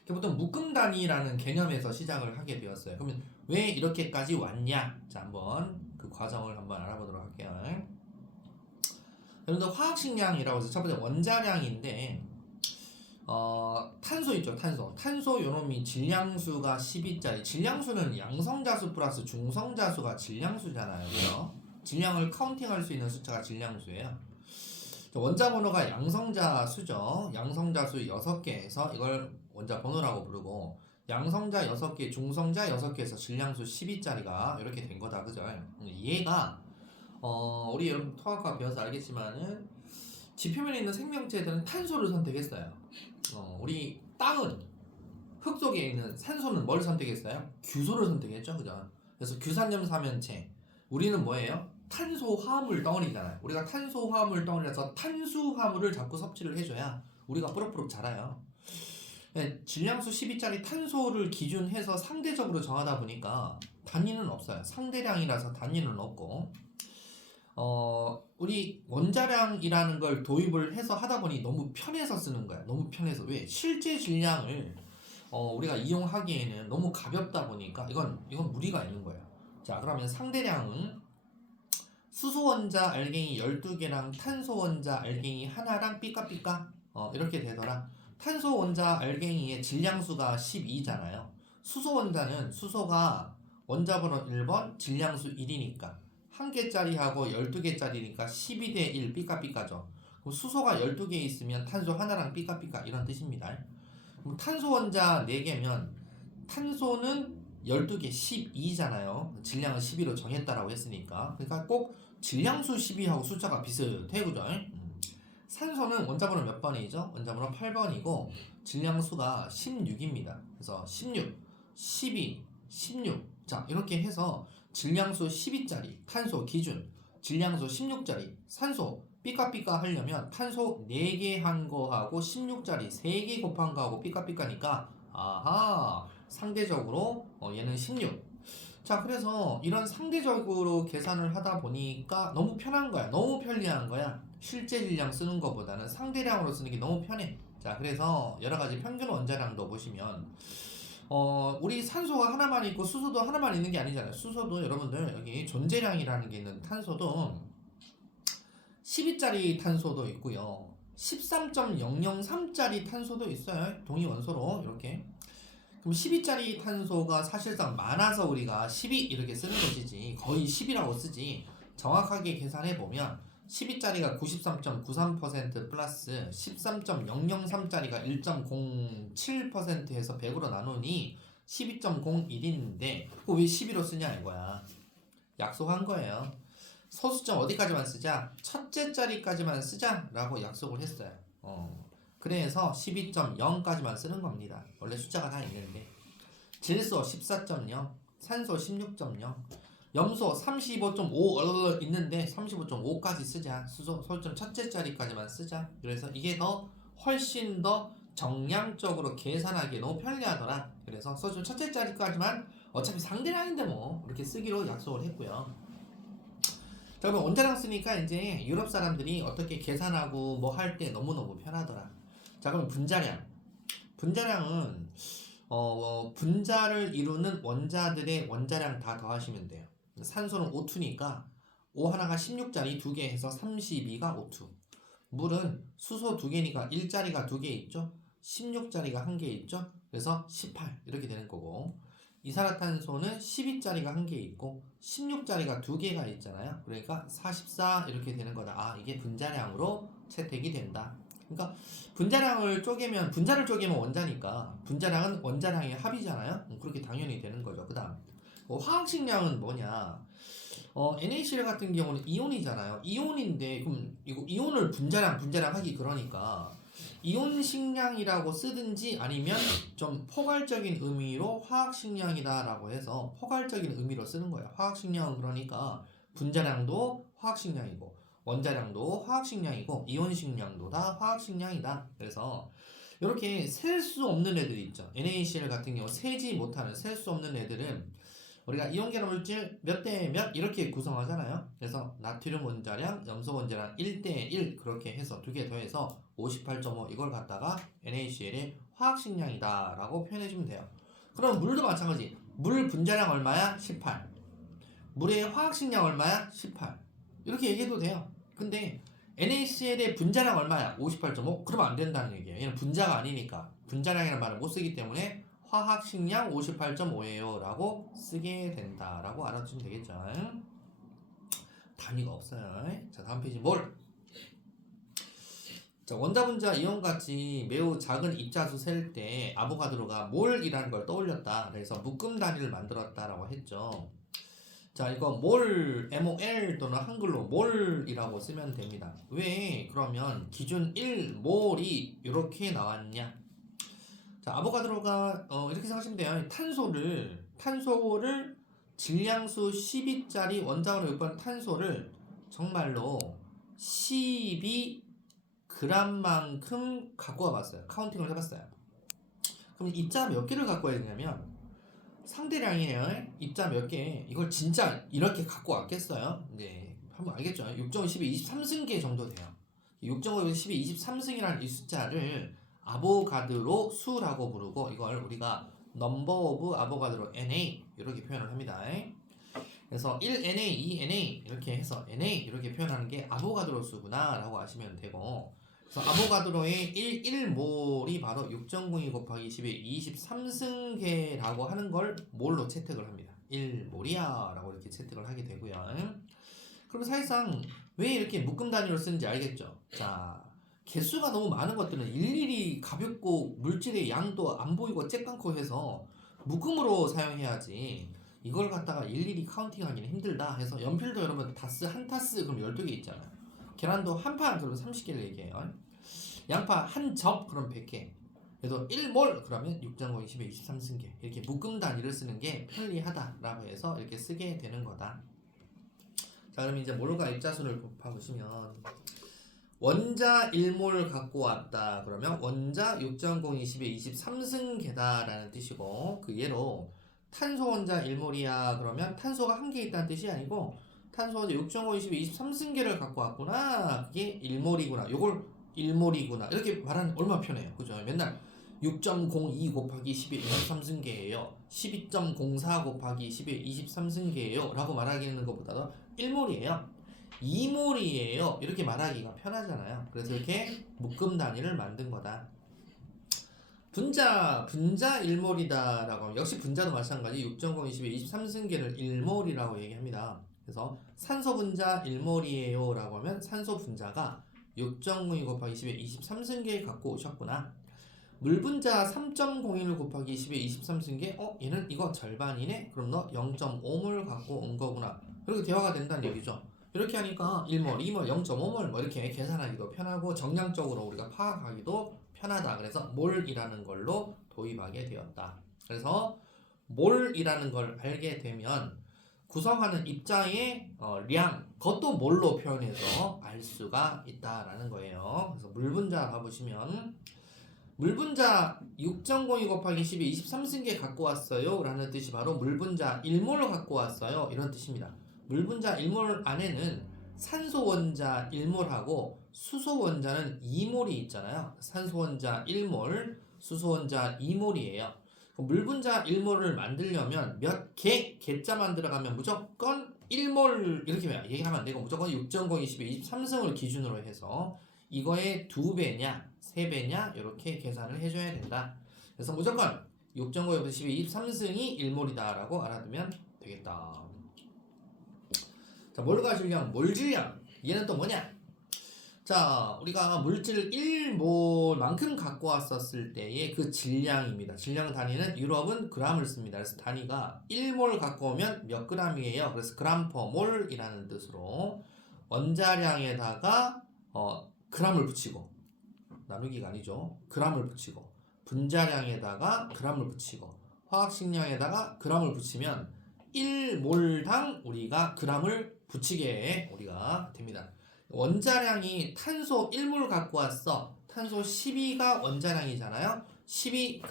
보통 묶음 단위라는 개념에서 시작을 하게 되었어요. 그러면 왜 이렇게까지 왔냐? 자, 한번 그 과정을 한번 알아보도록 할게요. 여러분들 화학식량이라고 해서 첫 번째 원자량인데 탄소 있죠. 탄소 요놈이 질량수가 12짜리. 질량수는 양성자수 플러스 중성자수가 질량수잖아요. 그죠? 질량을 카운팅할 수 있는 숫자가 질량수예요. 원자 번호가 양성자수죠. 양성자수 6개에서 이걸 원자 번호라고 부르고, 양성자 6개, 중성자 6개에서 질량수 12짜리가 이렇게 된 거다. 그죠? 얘가 우리 여러분 토학과 배워서 알겠지만은 지표면에 있는 생명체들은 탄소를 선택했어요. 우리 땅은 흙 속에 있는 산소는 뭘 선택했어요? 규소를 선택했죠. 그죠? 그래서 규산염 사면체. 우리는 뭐예요? 탄소화물 덩어리잖아요. 우리가 탄소화물 덩어리라서 탄수화물을 자꾸 섭취를 해줘야 우리가 뿌럭뿌럭 자라요. 네, 질량수 12짜리 탄소를 기준해서 상대적으로 정하다 보니까 단위는 없어요. 상대량이라서 단위는 없고, 우리 원자량이라는 걸 도입을 해서 하다 보니 너무 편해서 쓰는 거야. 너무 편해서. 왜? 실제 질량을 우리가 이용하기에는 너무 가볍다 보니까 이건 무리가 있는 거예요. 자, 그러면 상대량은 수소원자 알갱이 12개랑 탄소원자 알갱이 하나랑 삐까삐까 이렇게 되더라. 탄소원자 알갱이의 질량수가 12잖아요. 수소원자는 수소가 원자번호 1번, 질량수 1이니까 1개짜리하고 12개짜리니까 12대 1 삐까삐까죠. 그럼 수소가 12개 있으면 탄소 하나랑 삐까삐까 이런 뜻입니다. 그럼 탄소원자 4개면 탄소는 12개 12잖아요. 질량은 12로 정했다라고 했으니까. 그러니까 꼭 질량수 12하고 숫자가 비슷해. 그죠? 산소는 원자번호 몇 번이죠? 원자번호 8번이고 질량수가 16입니다. 그래서 16, 12, 16. 자, 이렇게 해서 질량수 12짜리 탄소 기준, 질량수 16짜리 산소 삐까삐까 하려면 탄소 4개 한 거하고 16짜리 3개 곱한 거하고 삐까삐까니까 아하, 상대적으로 얘는 16. 자, 그래서 이런 상대적으로 계산을 하다 보니까 너무 편한 거야. 너무 편리한 거야. 실제 질량 쓰는 것보다는 상대량으로 쓰는 게 너무 편해. 자, 그래서 여러 가지 평균 원자량도 보시면 우리 산소가 하나만 있고 수소도 하나만 있는 게 아니잖아요. 수소도 여러분들 여기 존재량이라는 게 있는 탄소도 12짜리 탄소도 있고요. 13.003짜리 탄소도 있어요. 동위 원소로 이렇게. 그럼 12짜리 탄소가 사실상 많아서 우리가 12 이렇게 쓰는 것이지 거의 10이라고 쓰지. 정확하게 계산해 보면 12짜리가 93.93% 플러스 13.003짜리가 1.07% 해서 100으로 나누니 12.01인데 그거 왜 12로 쓰냐 이거야. 약속한 거예요. 소수점 어디까지만 쓰자? 첫째 자리까지만 쓰자 라고 약속을 했어요. 그래서 12.0까지만 쓰는 겁니다. 원래 숫자가 다 있는데 질소 14.0, 산소 16.0, 염소 35.5 있는데 35.5까지 쓰자. 소수점 첫째 자리까지만 쓰자. 그래서 이게 더 훨씬 더 정량적으로 계산하기 너무 편리하더라. 그래서 소수점 첫째 자리까지만 어차피 상대량인데 뭐 이렇게 쓰기로 약속을 했고요. 자, 그럼 원자량 쓰니까 이제 유럽 사람들이 어떻게 계산하고 뭐 할 때 너무너무 편하더라. 자, 그럼 분자량. 분자량은 분자를 이루는 원자들의 원자량 다 더하시면 돼요. 산소는 O2니까 O 하나가 16짜리 2개 해서 32가 O2. 물은 수소 2개니까 1짜리가 2개 있죠. 16짜리가 1개 있죠. 그래서 18 이렇게 되는 거고 이산화탄소는 12짜리가 1개 있고 16짜리가 2개가 있잖아요. 그러니까 44 이렇게 되는 거다. 아, 이게 분자량으로 채택이 된다. 그러니까 분자를 쪼개면 원자니까 분자량은 원자량의 합이잖아요. 그렇게 당연히 되는 거죠. 그 다음 화학식량은 뭐냐? NaCl 같은 경우는 이온이잖아요. 이온인데 그럼 이거 이온을 분자량 하기 그러니까 이온식량이라고 쓰든지 아니면 좀 포괄적인 의미로 화학식량이다라고 해서 포괄적인 의미로 쓰는 거예요. 화학식량은 그러니까 분자량도 화학식량이고 원자량도 화학식량이고 이온식량도 다 화학식량이다. 그래서 이렇게 셀 수 없는 애들이 있죠. NaCl 같은 경우 세지 못하는 셀 수 없는 애들은 우리가 이온계로 물질 몇 대 몇 이렇게 구성하잖아요. 그래서 나트륨 원자량, 염소 원자량 1대 1 그렇게 해서 두 개 더해서 58.5 이걸 갖다가 NaCl의 화학식량이다 라고 표현해주면 돼요. 그럼 물도 마찬가지. 물 분자량 얼마야? 18. 물의 화학식량 얼마야? 18. 이렇게 얘기해도 돼요. 근데 NaCl의 분자량 얼마야? 58.5? 그러면 안 된다는 얘기예요. 얘는 분자가 아니니까 분자량이라는 말을 못 쓰기 때문에 화학식량 58.5예요 라고 쓰게 된다라고 알아두시면 되겠죠. 단위가 없어요. 자, 다음 페이지 몰. 자, 원자분자 이온같이 매우 작은 입자수 셀 때 아보가드로가 몰이라는 걸 떠올렸다. 그래서 묶음 단위를 만들었다라고 했죠. 자, 이거 몰, MOL 또는 한글로 몰이라고 쓰면 됩니다. 왜 그러면 기준 1몰이 이렇게 나왔냐? 자, 아보가드로가 이렇게 생각하시면 돼요. 탄소를 질량수 12짜리 원자로 요구한 탄소를 정말로 12g만큼 갖고 와봤어요. 카운팅을 해봤어요. 그럼 입자 몇 개를 갖고 와야 되냐면 상대량이에요. 입자 몇 개. 이걸 진짜 이렇게 갖고 왔겠어요? 이제 한번 알겠죠? 6.5 10에 23승계 정도 돼요. 6.5 10에 23승이라는 이 숫자를 아보가드로 수라고 부르고 이걸 우리가 넘버 오브 아보가드로 NA 이렇게 표현을 합니다. 그래서 1NA, 2NA 이렇게 해서 NA 이렇게 표현하는 게 아보가드로 수구나 라고 아시면 되고 그래서 아보가드로의 1몰이 바로 6.02 곱하기 10의 23승계라고 하는 걸 몰로 채택을 합니다. 1몰이야 라고 이렇게 채택을 하게 되고요. 그럼 사실상 왜 이렇게 묶음 단위로 쓰는지 알겠죠? 자, 개수가 너무 많은 것들은 일일이 가볍고 물질의 양도 안 보이고 쬐깐고 해서 묶음으로 사용해야지 이걸 갖다가 일일이 카운팅하기는 힘들다 해서 연필도 여러분 다스 한 타스 그럼 12개 있잖아요. 계란도 한 판 그러면 30개를 얘기해요. 양파 한 접 그럼 100개. 그래서 1몰 그러면 6.5, 20에 23승계. 이렇게 묶음 단위를 쓰는 게 편리하다라고 해서 이렇게 쓰게 되는 거다. 자, 그럼 이제 몰과 입자수를 곱해보시면 원자 1몰 갖고 왔다. 그러면 원자 6.0, 20에 23승계다라는 뜻이고, 그 예로 탄소 원자 1몰이야. 그러면 탄소가 한 개 있다는 뜻이 아니고 탄소 원자 6.5, 20에 23승계를 갖고 왔구나. 그게 1몰이구나. 요걸 1몰이구나. 이렇게 말하면 얼마나 편해요. 그죠? 맨날 6.02 곱하기 10의 23승계예요. 12.04 곱하기 10의 23승계예요. 라고 말하기는 것보다도 1몰이에요. 2몰이에요. 이렇게 말하기가 편하잖아요. 그래서 이렇게 묶음 단위를 만든 거다. 분자 1몰이다 라고 하면 역시 분자도 마찬가지 6.0, 20의 23승계를 1몰이라고 얘기합니다. 그래서 산소 분자 1몰이에요 라고 하면 산소 분자가 6.02 곱하기 10의 23승계 갖고 오셨구나. 물 분자 3.01 곱하기 10의 23승계 얘는 이거 절반이네? 그럼 너 0.5몰 갖고 온 거구나. 그렇게 대화가 된다는 얘기죠. 이렇게 하니까 1몰, 2몰, 0.5몰 뭐 이렇게 계산하기도 편하고 정량적으로 우리가 파악하기도 편하다. 그래서 몰이라는 걸로 도입하게 되었다. 그래서 몰이라는 걸 알게 되면 구성하는 입자의 량, 그것도 몰로 표현해서 알 수가 있다라는 거예요. 그래서 물 분자 봐보시면 물 분자 6.02 곱하기 10이 23승계 갖고 왔어요 라는 뜻이 바로 물 분자 1몰 갖고 왔어요 이런 뜻입니다. 물 분자 1몰 안에는 산소 원자 1몰하고 수소 원자는 2몰이 있잖아요. 산소 원자 1몰, 수소 원자 2몰이에요. 물 분자 1몰을 만들려면 몇 개, 개자 만들어가면 무조건 1몰 이렇게 얘기하면 안 되고 무조건 6.0, 20에 23승을 기준으로 해서 이거의 2배냐, 3배냐 이렇게 계산을 해줘야 된다. 그래서 무조건 6.5, 10에 23승이 1몰이다 라고 알아두면 되겠다. 자, 몰과 질량, 몰질량. 얘는 또 뭐냐? 자, 우리가 물질을 1몰만큼 갖고 왔었을 때의 그 질량입니다. 질량 단위는 유럽은 g을 씁니다. 그래서 단위가 1몰 갖고 오면 몇 g이에요? 그래서 g/몰이라는 뜻으로 원자량에다가 g을 붙이고 나누기가 아니죠. g을 붙이고 분자량에다가 g을 붙이고 화학식량에다가 g을 붙이면 1몰당 우리가 g을 붙이게 우리가 됩니다. 원자량이 탄소 1몰 갖고 왔어. 탄소 12가 원자량이잖아요. 12g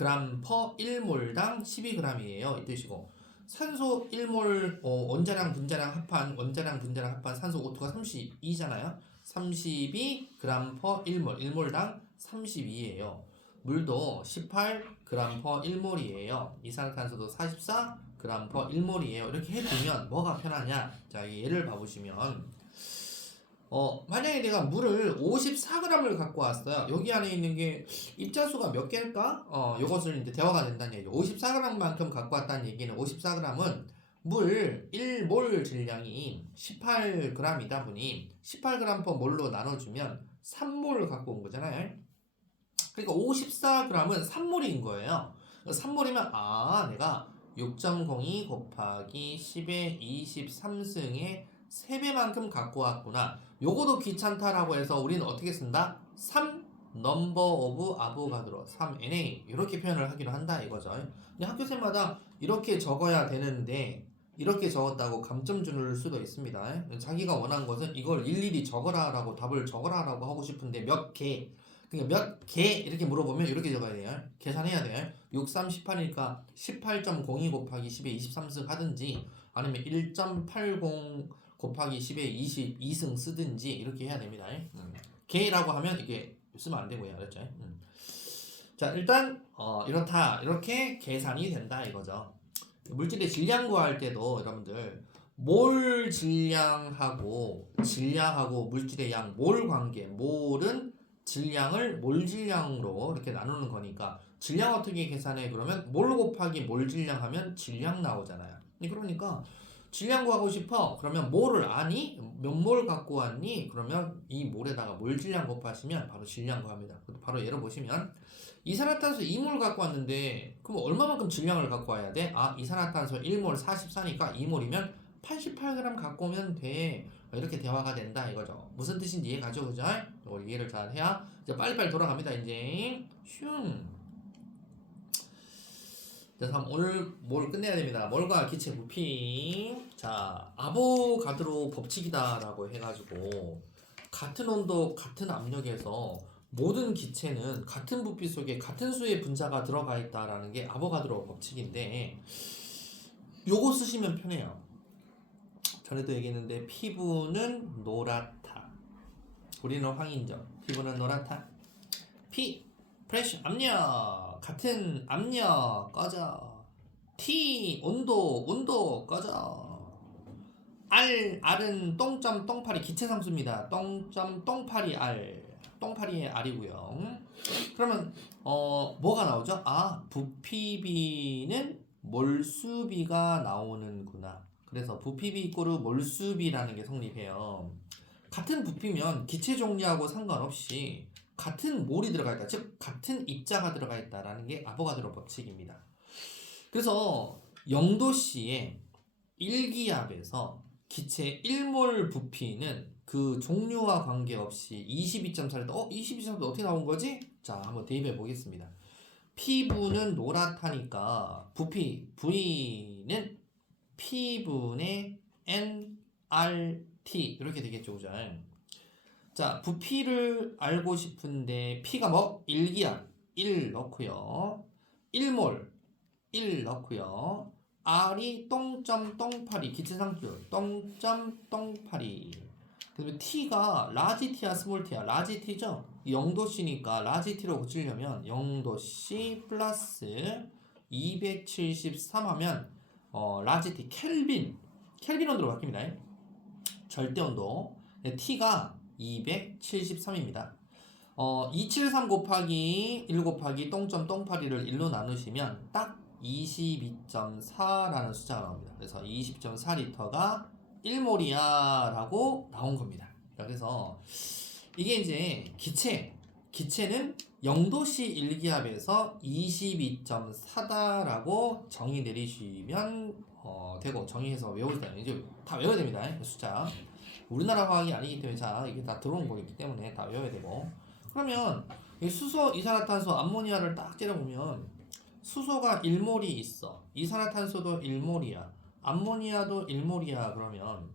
per 1몰당 12g이에요. 이 뜻이고 산소 1몰 원자량 분자량 합한 원자량 분자량 합한 산소 O2가 32잖아요. 32g per 1몰 1몰당 32예요. 물도 18g per 1몰이에요. 이산화탄소도 44g per 1몰이에요. 이렇게 해두면 뭐가 편하냐? 자, 예를 봐보시면 만약에 내가 물을 54g을 갖고 왔어요. 여기 안에 있는 게 입자수가 몇 개일까? 요것을 이제 대화가 된다는 얘기죠. 54g만큼 갖고 왔다는 얘기는 54g은 물 1몰 질량이 18g이다 보니 18g per 몰로 나눠주면 3몰을 갖고 온 거잖아요. 그러니까 54g은 3몰인 거예요. 3몰이면 내가 6.02 곱하기 10의 23승의 3배만큼 갖고 왔구나. 요거도 귀찮다라고 해서 우리는 어떻게 쓴다? 3 number of avogadro 3Na 이렇게 표현을 하기로 한다 이거죠. 근데 학교생마다 이렇게 적어야 되는데 이렇게 적었다고 감점 줄 수도 있습니다. 자기가 원하는 것은 이걸 일일이 적어라라고 답을 적어라라고 하고 싶은데 몇 개, 그러니까 몇 개 이렇게 물어보면 이렇게 적어야 돼요. 계산해야 돼요. 6, 3, 18이니까 18.02 곱하기 10에 23승 하든지 아니면 1.80 곱하기 10에 22승 쓰든지 이렇게 해야 됩니다. 개라고 하면 이게 쓰면 안 되고요. 그렇죠? 자, 일단 이렇다 이렇게 계산이 된다 이거죠. 물질의 질량 구할 때도 여러분들 몰 질량하고 물질의 양 몰 관계, 몰은 질량을 몰 질량으로 이렇게 나누는 거니까 질량 어떻게 계산해? 그러면 몰 곱하기 몰 질량 하면 질량 나오잖아요. 그러니까 질량 구하고 싶어? 그러면 몰을 아니? 몇 몰 갖고 왔니? 그러면 이 몰에다가 몰 질량 곱하시면 바로 질량 구합니다. 바로 예를 보시면 이산화탄소 2몰 갖고 왔는데 그럼 얼마만큼 질량을 갖고 와야 돼? 이산화탄소 1몰 44니까 2몰이면 88g 갖고 오면 돼. 이렇게 대화가 된다 이거죠. 무슨 뜻인지 이해가죠, 그죠? 이해를 잘 해야 이제 빨리빨리 돌아갑니다. 이제 슝. 자, 다음 오늘 뭘 끝내야 됩니다. 몰과 기체 부피. 자, 아보가드로 법칙이다라고 해가지고 같은 온도, 같은 압력에서 모든 기체는 같은 부피 속에 같은 수의 분자가 들어가 있다라는 게 아보가드로 법칙인데, 요거 쓰시면 편해요. 전에도 얘기했는데 피부는 노랗다. 우리는 황인정. 피부는 노랗다. P 프레셔 압력. 같은 압력 꺼져. T 온도 꺼져. R은 똥점 똥파리 기체상수입니다. 똥점 똥파리 R. 똥파리의 R이고요. 그러면 뭐가 나오죠? 부피비는 몰수비가 나오는구나. 그래서 부피비 이꼬르 몰수비라는 게 성립해요. 같은 부피면 기체 종류하고 상관없이 같은 몰이 들어가 있다. 즉 같은 입자가 들어가 있다라는 게 아보가드로 법칙입니다. 그래서 0도씨의 1기압에서 기체 1몰 부피는 그 종류와 관계없이 22.4를 22.4도 어떻게 나온 거지? 자, 한번 대입해 보겠습니다. 피부는 노랗다니까 부피 V는 P분의 nRT 이렇게 되겠죠, 그죠? 자, 부피를 알고 싶은데 P가 뭐? 1기압 1 넣고요. 1몰 1 넣고요. R이 똥점 똥파리 기체상수 똥점 똥파리. 그다음에 T가 라지 T야 스몰 T야? 라지 T죠? 0도씨니까 라지 T로 고치려면 0도씨 플러스 273 하면 라지 T 켈빈 온도로 바뀝니다. 절대 온도. T가 273입니다. 273 곱하기 1 곱하기 똥점 똥파리를 1로 나누시면 딱 22.4라는 숫자가 나옵니다. 그래서 20.4리터가 1몰이야 라고 나온 겁니다. 그래서 이게 이제 기체는 0도씨 1기압에서 22.4다라고 정의 내리시면 되고, 정의해서 외울 때 이제 다 외워야 됩니다. 숫자. 우리나라 화학이 아니기 때문에 자 이게 다 들어온 거기 때문에 다 외워야 되고. 그러면 수소, 이산화탄소, 암모니아를 딱 째려보면 수소가 1몰이 있어. 이산화탄소도 1몰이야. 암모니아도 1몰이야. 그러면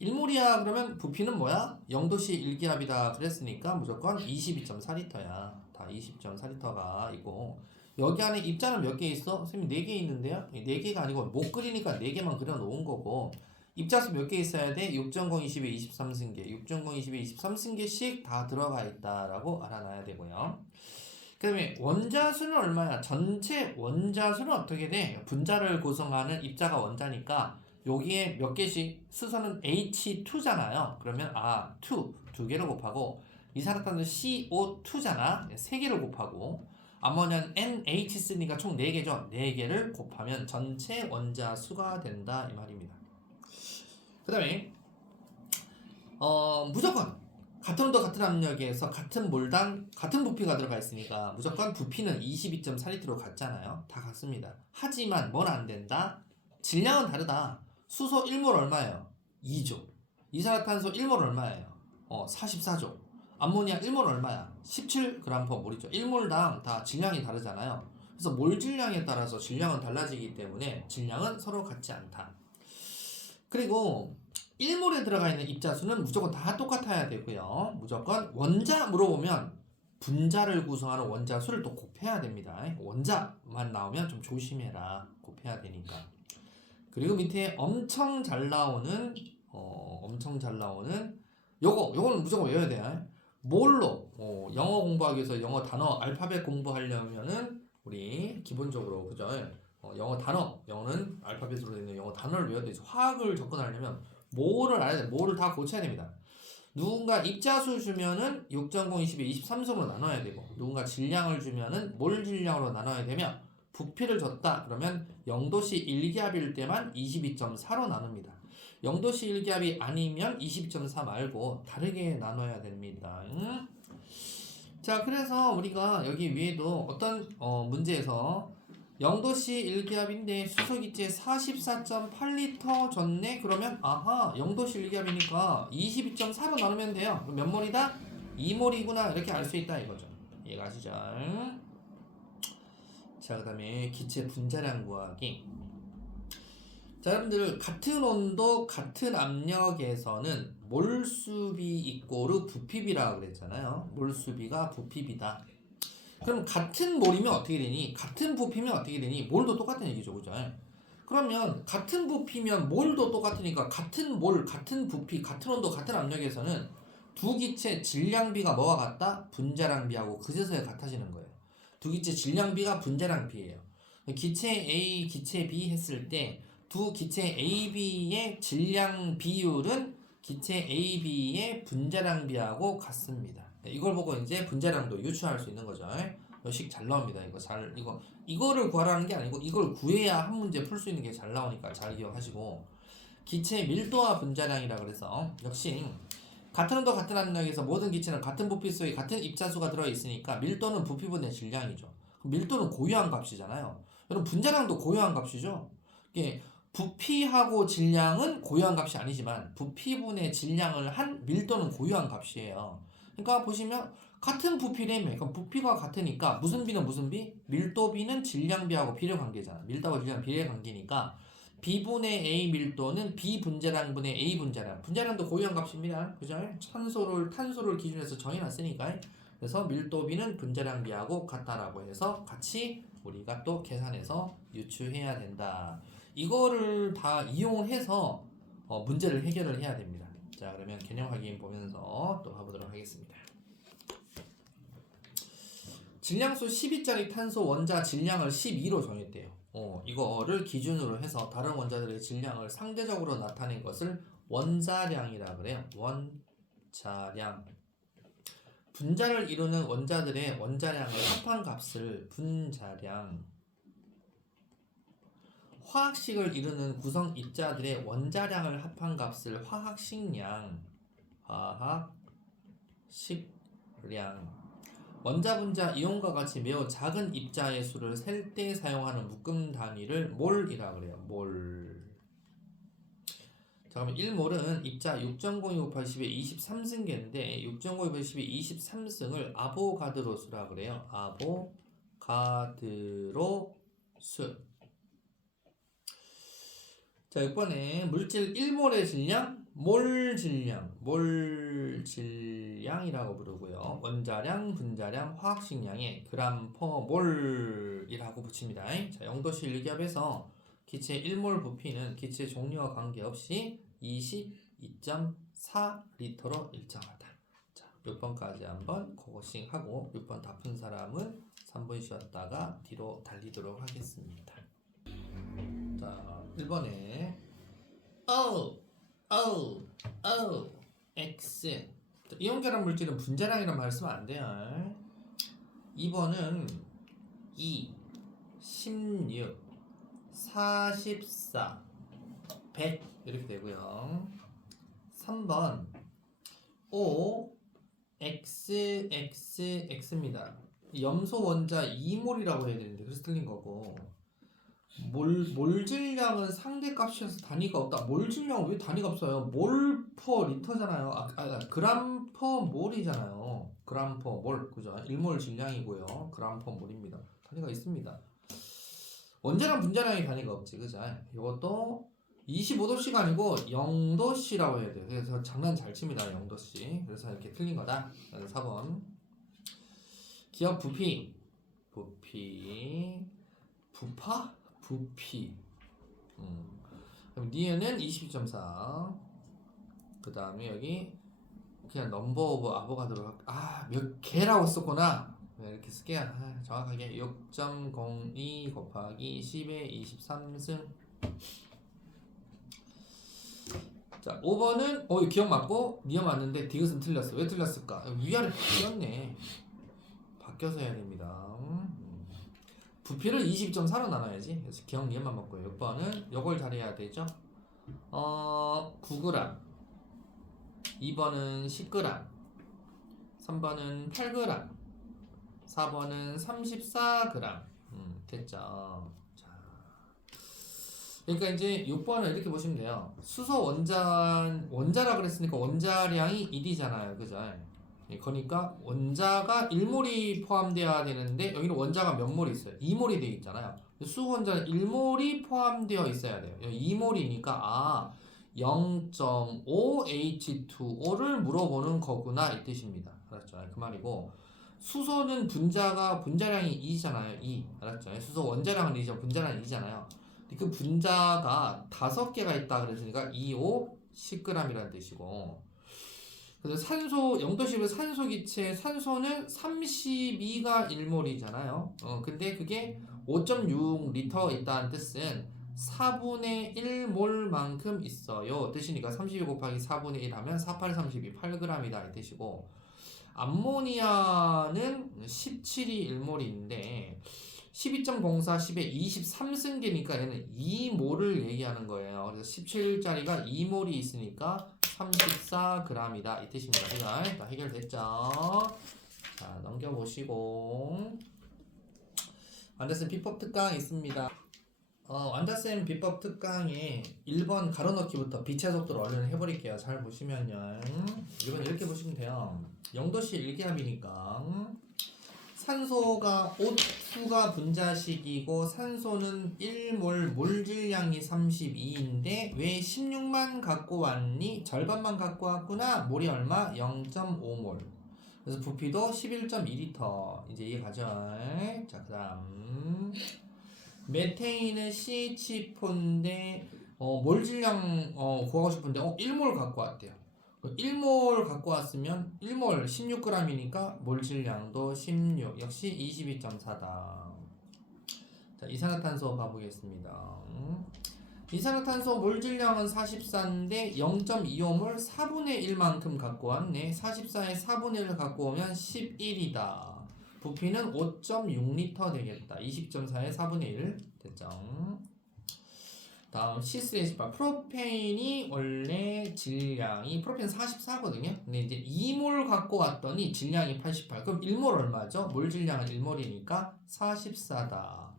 1몰이야 그러면 부피는 뭐야? 0도씨 1기압이다 그랬으니까 무조건 22.4리터야. 다 20.4리터가 있고, 여기 안에 입자는 몇 개 있어? 선생님 4개 있는데요? 4개가 아니고 못 그리니까 4개만 그려놓은 거고, 입자수 몇 개 있어야 돼? 6.0, 20에 23승계 6.0, 20에 23승계씩 다 들어가 있다라고 알아놔야 되고요. 그 다음에 원자수는 얼마야? 전체 원자수는 어떻게 돼? 분자를 구성하는 입자가 원자니까 여기에 몇 개씩, 수소는 H2잖아요. 그러면 2 개를 곱하고, 이산화탄소 CO2잖아. 3개를 곱하고, 아모니아는 NH 쓰니까 총 4개죠. 4개를 곱하면 전체 원자수가 된다 이 말입니다. 그 다음에 무조건 같은 온도 같은 압력에서 같은 몰당 같은 부피가 들어가 있으니까 무조건 부피는 22.4리터로 같잖아요. 다 같습니다. 하지만 뭘 안 된다? 질량은 다르다. 수소 1몰 얼마예요? 2조. 이산화탄소 1몰 얼마예요? 44조. 암모니아 1몰 얼마야? 17g/몰이죠. 1몰당 다 질량이 다르잖아요. 그래서 몰 질량에 따라서 질량은 달라지기 때문에 질량은 서로 같지 않다. 그리고 1몰에 들어가 있는 입자수는 무조건 다 똑같아야 되고요. 무조건 원자 물어보면 분자를 구성하는 원자수를 또 곱해야 됩니다. 원자만 나오면 좀 조심해라. 곱해야 되니까. 그리고 밑에 엄청 잘 나오는 요거는 무조건 외워야 돼요. 뭘로? 영어 공부하기 위해서 영어 단어 알파벳 공부하려면은 우리 기본적으로 그죠? 영어는 알파벳으로 되어 있는 영어 단어를 외워야 되죠. 화학을 접근하려면 뭐를 알아야 돼. 뭐를 다 고쳐야 됩니다. 누군가 입자수 주면은 6.0, 20에 23승으로 나눠야 되고, 누군가 질량을 주면은 몰 질량으로 나눠야 되며, 부피를 줬다 그러면 0도씨 1기압일 때만 22.4로 나눕니다. 0도씨 1기압이 아니면 22.4 말고 다르게 나눠야 됩니다. 자, 그래서 우리가 여기 위에도 어떤 문제에서 영도시 1기압인데 수소기체 44.8리터 줬네? 그러면 아하, 영도시 1기압이니까 22.4로 나누면 돼요. 그럼 몇 몰이다? 2몰이구나 이렇게 알 수 있다 이거죠. 이해가시죠? 자, 그 다음에 기체 분자량 구하기. 자, 여러분들 같은 온도 같은 압력에서는 몰수비 이꼬르 부피비라고 그랬잖아요. 몰수비가 부피비다. 그럼 같은 몰이면 어떻게 되니? 같은 부피면 어떻게 되니? 몰도 똑같은 얘기죠, 그죠? 그러면 같은 부피면 몰도 똑같으니까 같은 몰, 같은 부피, 같은 온도, 같은 압력에서는 두 기체 질량비가 뭐와 같다? 분자량비하고 그제서야 같아지는 거예요. 두 기체 질량비가 분자량비예요. 기체 A, 기체 B 했을 때 두 기체 A, B의 질량 비율은 기체 A, B의 분자량비하고 같습니다. 이걸 보고 이제 분자량도 유추할 수 있는 거죠. 식 잘 나옵니다. 이거를 구하라는 게 아니고 이걸 구해야 한 문제 풀 수 있는 게 잘 나오니까 잘 기억하시고, 기체 밀도와 분자량이라 그래서 역시 같은 온도 같은 압력에서 모든 기체는 같은 부피 속에 같은 입자수가 들어 있으니까 밀도는 부피분의 질량이죠. 밀도는 고유한 값이잖아요. 여러분 분자량도 고유한 값이죠. 이게 부피하고 질량은 고유한 값이 아니지만 부피분의 질량을 한 밀도는 고유한 값이에요. 그러니까 보시면 같은 부피라며, 그러니까 부피가 같으니까 무슨 비는 무슨 비? 밀도비는 질량비하고 비례 관계잖아. 밀도와 질량 비례 관계니까 B분의 A 밀도는 B 분자량분의 A 분자량. 분자량도 고유한 값입니다. 그죠? 탄소를 기준해서 정해놨으니까. 그래서 밀도비는 분자량비하고 같다라고 해서 같이 우리가 또 계산해서 유추해야 된다. 이거를 다 이용해서 문제를 해결을 해야 됩니다. 자, 그러면 개념 확인 보면서 또 가보도록 하겠습니다. 질량수 12짜리 탄소 원자 질량을 12로 정했대요. 이거를 기준으로 해서 다른 원자들의 질량을 상대적으로 나타낸 것을 원자량이라 그래요. 원자량. 분자를 이루는 원자들의 원자량을 합한 값을 분자량. 화학식을 이루는 구성 입자들의 원자량을 합한 값을 화학식량. 화학식량. 원자, 분자, 이온과 같이 매우 작은 입자의 수를 셀 때 사용하는 묶음 단위를 몰이라고 그래요. 몰. 자, 그러면 1몰은 입자 6.02 곱하기 10의 23승계인데 6.02 곱하기 10의 23승을 아보가드로 수라고 그래요. 아보가드로 수. 자, 6번에 물질 1몰의 질량, 몰 질량이라고 부르고요. 원자량, 분자량, 화학식량에 그램 퍼 몰이라고 붙입니다. 자, 영도시 1기압에서 기체 1몰 부피는 기체 종류와 관계없이 22.4리터로 일정하다. 자, 6번까지 한번 고고싱 하고 6번 다 푼 사람은 3분 쉬었다가 뒤로 달리도록 하겠습니다. 자, 1번에 X. 이온결합 물질은 분자량이란 말 쓰면 안 돼요. 2번은 2, 16, 44, 100 이렇게 되고요. 3번 O, X, X, X입니다. 염소 원자 2몰이라고 해야 되는데 그래서 틀린 거고, 몰 질량은 상대값이어서 단위가 없다. 몰 질량은 왜 단위가 없어요? 몰 퍼 리터잖아요. 그람 퍼 몰이잖아요. 그람 퍼 몰, 그죠? 1몰 질량이고요. 그람 퍼 몰입니다. 단위가 있습니다. 원자량 분자량이 단위가 없지, 그죠? 이것도 25도씨가 아니고 0도씨라고 해야 돼요. 그래서 장난 잘 칩니다, 0도씨. 그래서 이렇게 틀린 거다. 4번 기업 부피, 부파? 부피. 그럼 니은은 22.4. 그 다음에 여기 그냥 넘버 오브 아보가드로 몇 개라고 썼구나. 이렇게 쓸게요. 정확하게 6.02 곱하기 10의 23승. 자, 5번은 기억 맞고 니은 맞는데 디귿은 틀렸어. 왜 틀렸을까? 위아래 바뀌었네. 바뀌어서 해야 됩니다. 부피를 22.4로 나눠야지. 그래서 기억 니은만 먹고요. 6번은 요걸 잘해야 되죠. 9g, 2번은 10g, 3번은 8g, 4번은 34g. 됐죠. 자, 그러니까 이제 6번을 이렇게 보시면 돼요. 수소 원자라 그랬으니까 원자량이 1이잖아요. 그죠? 예, 그러니까 원자가 1몰이 포함되어야 되는데 여기는 원자가 몇 몰이 있어요? 2몰이 되어 있잖아요. 수소 원자는 1몰이 포함되어 있어야 돼요. 2몰이니까 0.5H2O를 물어보는 거구나 이 뜻입니다. 알았죠? 그 말이고 수소는 분자량이 2잖아요. 2. 알았죠? 수소 원자량은 2죠. 분자량은 2잖아요. 그 분자가 5개가 있다 그랬으니까 2, 5, 10g이라는 뜻이고 그래서 산소 0도씨의 산소 기체 산소는 32가 1몰이잖아요. 근데 그게 5.6리터 있다는 뜻은 4분의 1몰만큼 있어요. 뜻이니까 32 곱하기 4분의 1 하면 48, 32, 8g이다 이 뜻이고 암모니아는 17이 1몰인데 12.04, 10에 23승계니까 얘는 2몰을 얘기하는 거예요. 그래서 17짜리가 2몰이 있으니까 34g이다 이 뜻입니다. 자, 해결됐죠? 자, 넘겨보시고 완다쌤 비법 특강 있습니다. 완다쌤 비법 특강에 1번 가로넣기부터 빛의 속도를 얼른 해버릴게요. 잘 보시면요. 이건 이렇게 보시면 돼요. 0도씨 1기압이니까 산소가 O2가 분자식이고 산소는 1몰 몰질량이 32인데 왜 16만 갖고 왔니? 절반만 갖고 왔구나. 몰이 얼마? 0.5몰. 그래서 부피도 11.2리터. 이제 이해 가죠? 자, 그 다음 메테인은 CH4인데 몰질량 구하고 싶은데 1몰 갖고 왔대요. 1몰 갖고 왔으면 1몰 16g이니까 몰질량도 16 역시 22.4다. 자, 이산화탄소 봐보겠습니다. 이산화탄소 몰질량은 44인데 0.25몰 4분의 1만큼 갖고 왔네. 44에 4분의 1을 갖고 오면 11이다. 부피는 5.6리터 되겠다. 20.4에 4분의 1 됐죠. 다음 C3H8 프로페인이 원래 질량이 프로페인 44거든요. 근데 이제 2몰 갖고 왔더니 질량이 88. 그럼 1몰 얼마죠? 몰 질량은 1몰이니까 44다.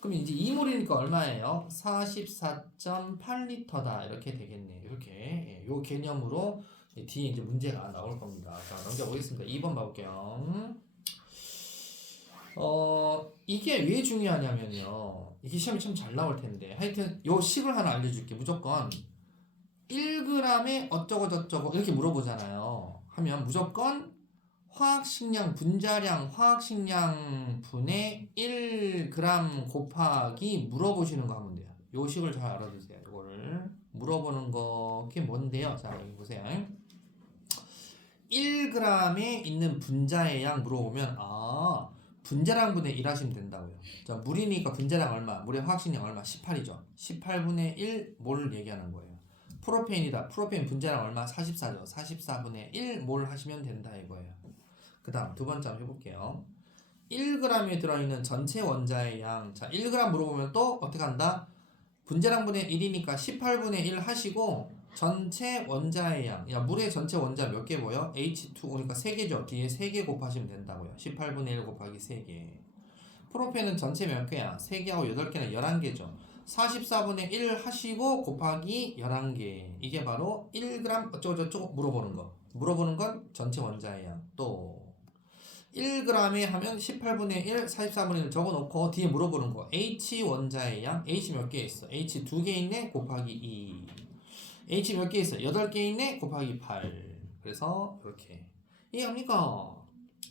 그럼 이제 2몰이니까 얼마예요? 44.8리터다. 이렇게 되겠네. 이렇게 요 개념으로 뒤에 이제 문제가 나올 겁니다. 자, 넘겨보겠습니다. 2번 봐볼게요. 이게 왜 중요하냐면요. 이게 시험이 참 잘 나올 텐데. 하여튼, 요 식을 하나 알려줄게. 무조건 1g에 어쩌고저쩌고 이렇게 물어보잖아요. 하면 무조건 화학식량, 분자량, 화학식량 분의 1g 곱하기 물어보시는 거 하면 돼요. 요 식을 잘 알아두세요. 이거를 물어보는 거, 그게 뭔데요? 자, 여기 보세요. 1g에 있는 분자의 양 물어보면, 분자량분의 1 하시면 된다고요. 자, 물이니까 분자량 얼마? 물의 화학식량 얼마? 18이죠. 18분의 1몰 얘기하는 거예요. 프로페인이다. 프로페인 분자량 얼마? 44죠. 44분의 1몰 하시면 된다 이거예요. 그 다음 두 번째 한번 해볼게요. 1g에 들어있는 전체 원자의 양. 자, 1g 물어보면 또 어떻게 한다? 분자량분의 1이니까 18분의 1 하시고 전체 원자의 양. 야, 물의 전체 원자 몇 개 보여? H2, 그러니까 3개죠. 뒤에 3개 곱하시면 된다고요. 18분의 1 곱하기 3개. 프로페인은 전체 몇 개야? 3개하고 8개는 11개죠. 44분의 1 하시고 곱하기 11개. 이게 바로 1g 어쩌고저쩌고 물어보는 거. 물어보는 건 전체 원자의 양. 또 1g에 하면 18분의 1, 44분의 1 적어놓고 뒤에 물어보는 거. H 원자의 양. H 몇 개 있어? H 2개 있네? 곱하기 2. H 몇 개 있어? 8개 있네? 곱하기 8. 그래서 이렇게 이해합니까?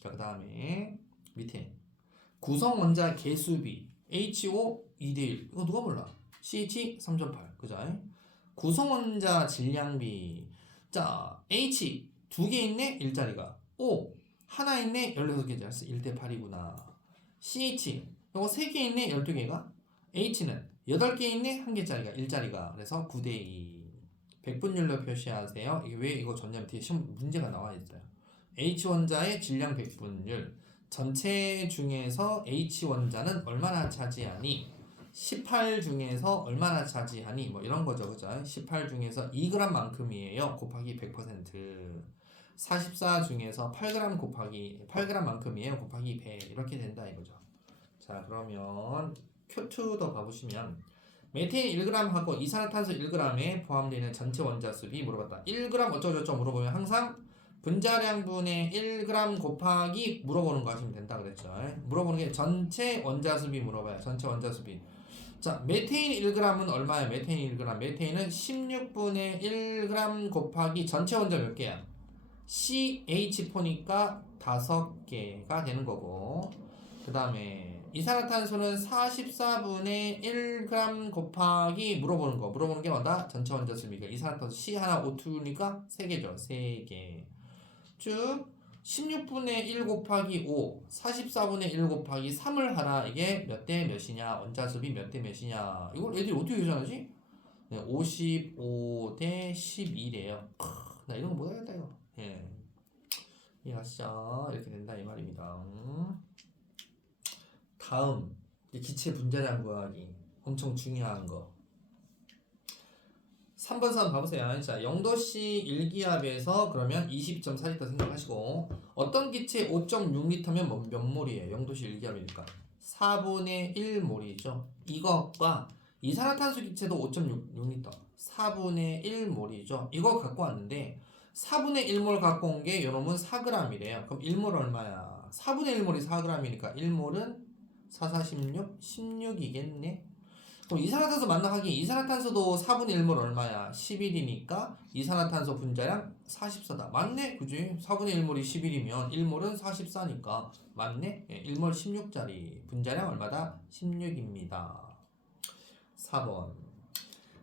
자, 그 다음에 밑에 구성 원자 개수비 HO 2대1 이거 누가 몰라? CH 3.8 그죠? 구성 원자 질량비 자 H 2개 있네? 일자리가 O 하나 있네? 16개짜리 1대 8이구나. CH 이거 3개 있네? 12개가 H는 8개 있네? 1개짜리가 일자리가 그래서 9대 2 백분율로 표시하세요. 이게 왜 이거 줬냐면 뒤에 시험 문제가 나와 있어요. H 원자의 질량 백분율 전체 중에서 H 원자는 얼마나 차지하니? 18 중에서 얼마나 차지하니? 뭐 이런 거죠. 그죠? 18 중에서 2g 만큼이에요. 곱하기 100%. 44 중에서 8g 곱하기 8g 만큼이에요. 곱하기 100 이렇게 된다 이거죠. 자, 그러면 Q2도 봐보시면 메테인 1g하고 이산화탄소 1g에 포함되는 전체 원자수비 물어봤다. 1g 어쩌고저쩌고 물어보면 항상 분자량분의 1g 곱하기 물어보는 거 하시면 된다 그랬죠. 물어보는 게 전체 원자수비 물어봐요. 전체 원자수비. 자, 메테인 1g은 얼마야? 메테인 1g. 메테인은 16분의 1g 곱하기 전체 원자 몇 개야? CH4니까 5개가 되는 거고, 그 다음에 이산화탄소는 44분의 1g 곱하기 물어보는 게 뭐다? 전체 원자수비가 이산화탄소 C 하나 O2니까 3개죠. 3개. 쭉 16분의 1 곱하기 5, 44분의 1 곱하기 3을 하라. 이게 몇 대 몇이냐? 원자수비 몇 대 몇이냐? 이걸 애들이 어떻게 계산하지? 네, 55대 11이에요. 나 이런 거 못하겠다 이거. 예. 이해하시죠? 이렇게 된다 이 말입니다. 다음 기체 분자량 구하기 엄청 중요한 거. 3번 사람 봐보세요. 자, 0도씨 1기압에서 그러면 20.4L 생각하시고, 어떤 기체 5.6L면 몇 몰이에요? 0도씨 1기압이니까 4분의 1몰이죠. 이것과 이산화탄소 기체도 5.6L 4분의 1몰이죠. 이거 갖고 왔는데 4분의 1몰 갖고 온 게 요놈은 4g이래요. 그럼 1몰 얼마야? 4분의 1몰이 4g이니까 1몰은 4, 4, 16, 16이겠네. 그럼 이산화탄소 만나가기 이산화탄소도 4분의 1몰 얼마야? 11이니까 이산화탄소 분자량 44다. 맞네? 그지? 4분의 1몰이 11이면 1몰은 44니까 맞네? 1몰 16짜리 분자량 얼마다? 16입니다. 4번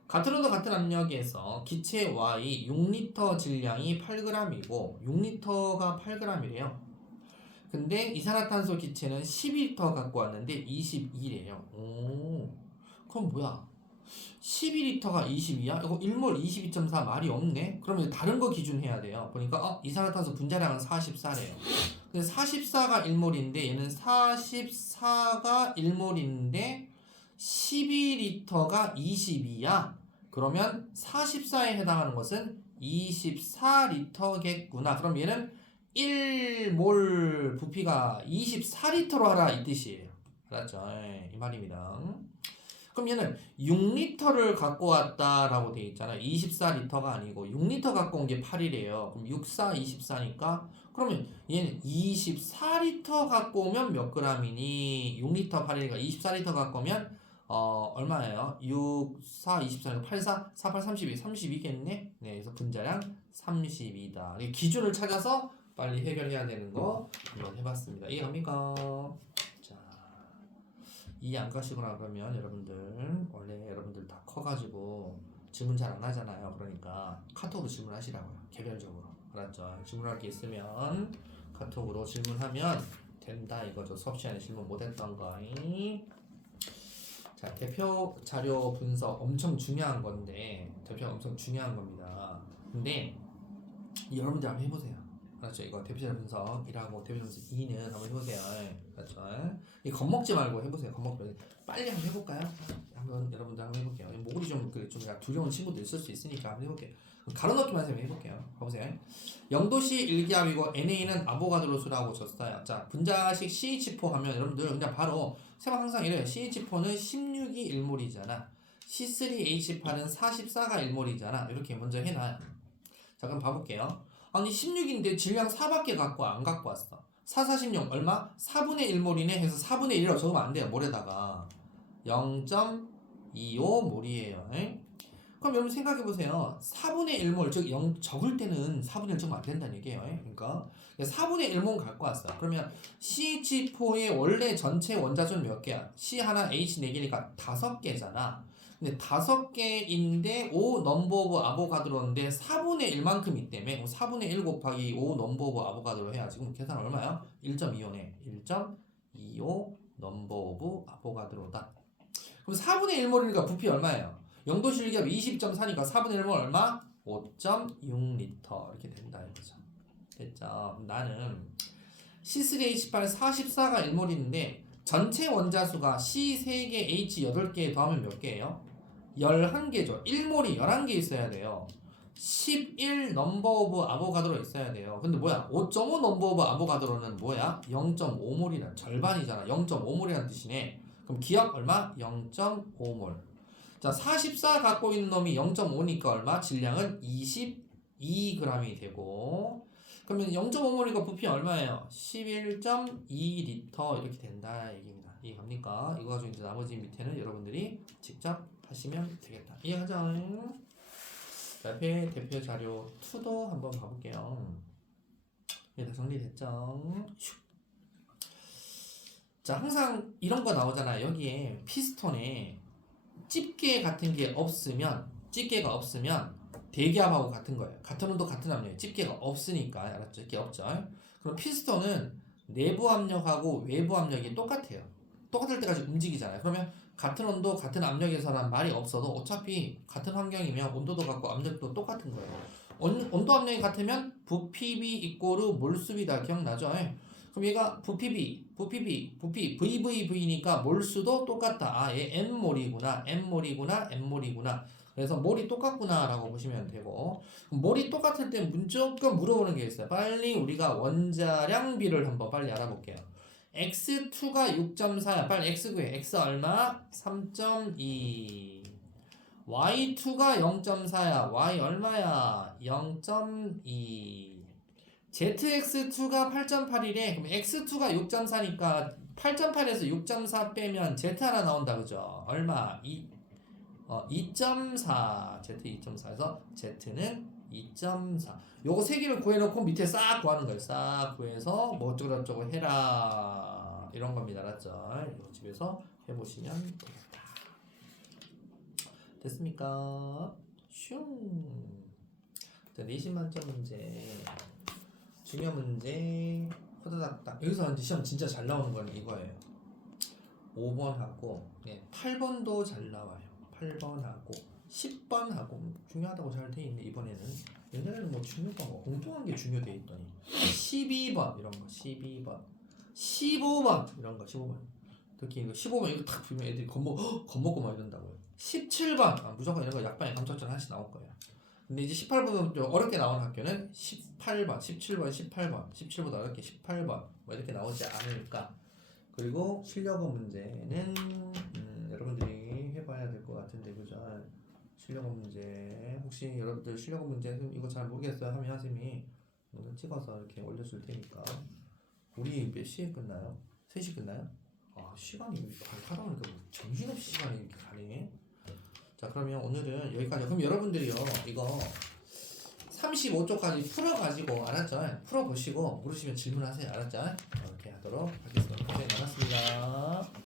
같은 온도 같은 압력에서 기체 Y 6L 질량이 8g이고 6L가 8g이래요. 근데 이산화탄소 기체는 12L 갖고 왔는데 22래요. 오, 그럼 뭐야? 12L가 22야? 이거 1몰 22.4 말이 없네? 그러면 다른 거 기준 해야 돼요. 보니까 이산화탄소 분자량은 44래요. 근데 44가 1몰인데 얘는 44가 1몰인데 12L가 22야? 그러면 44에 해당하는 것은 24L겠구나. 그럼 얘는 1몰 부피가 24L로 하라 이 뜻이에요. 알았죠? 이 말입니다. 그럼 얘는 6L를 갖고 왔다라고 돼 있잖아. 24L가 아니고 6L 갖고 온 게 8이래요. 그럼 6, 4, 24니까 그러면 얘는 24L 갖고 오면 몇 g이니? 6L 8이니까 24L 갖고 오면 얼마예요? 6, 4, 24, 8, 4, 4, 8, 32, 32겠네? 네, 그래서 분자량 30이다. 기준을 찾아서 빨리 해결해야 되는 거 한번 해봤습니다. 이해갑니까? 자, 이해 안 가시거나 그러면 여러분들, 원래 여러분들 다 커가지고 질문 잘 안 하잖아요. 그러니까 카톡으로 질문하시라고요. 개별적으로. 알았죠? 질문할 게 있으면 카톡으로 질문하면 된다 이거죠. 수업 시간에 질문 못했던 거. 자, 대표 자료 분석 엄청 중요한 건데, 대표 엄청 중요한 겁니다. 근데 여러분들 한번 해보세요. 그렇죠? 이거 대표 자료 분석 1하고 대표 자료 분석 2는 한번 해보세요. 그렇죠? 이 겁먹지 말고 해보세요. 겁먹지 빨리 한번 해볼까요? 한번 여러분들 한번 해볼게요. 목이 좀 두려운 친구도 있을 수 있으니까 한번 해볼게요. 가로넣기만 해볼게요. 봐보세요. 0도씨 1기압이고 NA는 아보가드로 수라고 줬어요. 자, 분자식 CH4 하면 여러분들 그냥 바로 생각 항상 이래요. CH4는 16이 1몰이잖아. C3H8은 44가 1몰이잖아. 이렇게 먼저 해놔요. 자, 그럼 봐볼게요. 아니 16인데 질량 4밖에 안 갖고 왔어. 4, 4, 16 얼마? 4분의 1몰이네 해서 4분의 1이라고 적으면 안 돼요. 몰에다가 0.25몰이에요. 그럼 여러분 생각해보세요. 4분의 1몰, 즉 0 적을 때는 4분의 1 적으면 안 된다는 얘기예요. 그러니까 4분의 1몰 갖고 왔어요. 그러면 CH4의 원래 전체 원자수는 몇 개야? C 하나, H 4개니까 5개잖아. 근데 5개인데 5 넘버 오브 아보가드로인데 4분의 1만큼 있다며 4분의 1 곱하기 5 넘버 오브 아보가드로 해야지. 그럼 계산 얼마야? 1.25네. 1.25 넘버 오브 아보가드로다. 그럼 4분의 1몰이니까 부피 얼마예요? 0도씨 1기압 20.4니까 4분의 1몰 얼마? 5.6L 이렇게 된다 이거죠. 됐죠? 나는 C3H8 44가 1몰인데 전체 원자수가 C 3개, H 8개 더하면 몇 개예요? 11개죠. 1몰이 11개 있어야 돼요. 11 넘버 오브 아보가드로 있어야 돼요. 근데 뭐야? 5.5 넘버 오브 아보가드로는 뭐야? 0.5몰이란 절반이잖아. 0.5몰이란 뜻이네. 그럼 기억 얼마? 0.5몰. 자, 44 갖고 있는 놈이 0.5니까 얼마? 질량은 22g이 되고, 그러면 0.5몰이니까 부피 얼마예요? 11.2리터 이렇게 된다 얘기입니다. 이해갑니까? 이거 가지고 이제 나머지 밑에는 여러분들이 직접 하시면 되겠다. 이해하죠? 자, 옆에 대표 자료 2도 한번 봐볼게요. 네, 다 정리됐죠? 슉. 자, 항상 이런 거 나오잖아. 여기에 피스톤에 집게 같은 게 없으면, 집게가 없으면 대기압하고 같은 거예요. 같은 온도 같은 압력이에요. 집게가 없으니까. 알았죠? 집게 없죠? 그럼 피스톤은 내부 압력하고 외부 압력이 똑같아요. 똑같을 때까지 움직이잖아요. 그러면 같은 온도 같은 압력에서는 말이 없어도 어차피 같은 환경이면 온도도 같고 압력도 똑같은 거예요. 온도 압력이 같으면 부피비 이꼬르 몰수비다. 기억나죠? 그럼 얘가 부피 VVV니까 몰수도 똑같다. 아, 얘 M몰이구나. M몰이구나. 그래서 몰이 똑같구나 라고 보시면 되고, 몰이 똑같을 때 무조건 물어보는 게 있어요. 빨리 우리가 원자량비를 한번 빨리 알아볼게요. x2가 6.4야. 빨리 x 구해. x 얼마? 3.2. y2가 0.4야. y 얼마야? 0.2. zx2가 8.8이래. 그럼 x2가 6.4니까 8.8에서 6.4 빼면 z 하나 나온다. 그죠? 얼마? 2.4. z 2.4에서 z는 2.4. 요거 세 개를 구해놓고 밑에 싹 구하는 거예요. 싹 구해서 뭐 어쩌고저쩌고 해라 이런 겁니다. 알았죠? 이거 집에서 해보시면 되겠다. 됐습니까? 슝. 자, 내신 만점 문제, 중요 문제, 호다닥닥. 여기서 이제 시험 진짜 잘 나오는 건 이거예요. 5번하고 8번도 잘 나와요. 8번하고 10번하고 중요하다고 잘 돼 있네. 이번에는 옛날에는 뭐 중요한 거 공통한 게 중요돼 있더니 12번 이런 거 12번 15번 이런 거 15번 특히 이거 15번 이거 탁 보면 애들이 겁먹고 막 이런다고요. 17번 무조건 이런 거 약반에 감점점 하나씩 나올 거예요. 근데 이제 18번은 좀 어렵게 나오는 학교는 18번 17번 17보다 어렵게 18번 뭐 이렇게 나오지 않을까. 그리고 실력어 문제는 여러분들이 해봐야 될 것 같은데, 그죠? 실력어 문제 혹시 여러분들 실력어 문제 이거 잘 모르겠어요 하면 선생님이 오늘 찍어서 이렇게 올려줄 테니까. 우리 몇 시에 끝나요? 3시 끝나요? 아, 시간이 하다 보니까 정신없이 시간이 이렇게 가네. 자, 그러면 오늘은 여기까지. 그럼 여러분들이요 이거 35쪽까지 풀어가지고, 알았죠? 풀어보시고 물으시면 질문하세요. 알았죠? 이렇게 하도록 하겠습니다. 고생 많았습니다.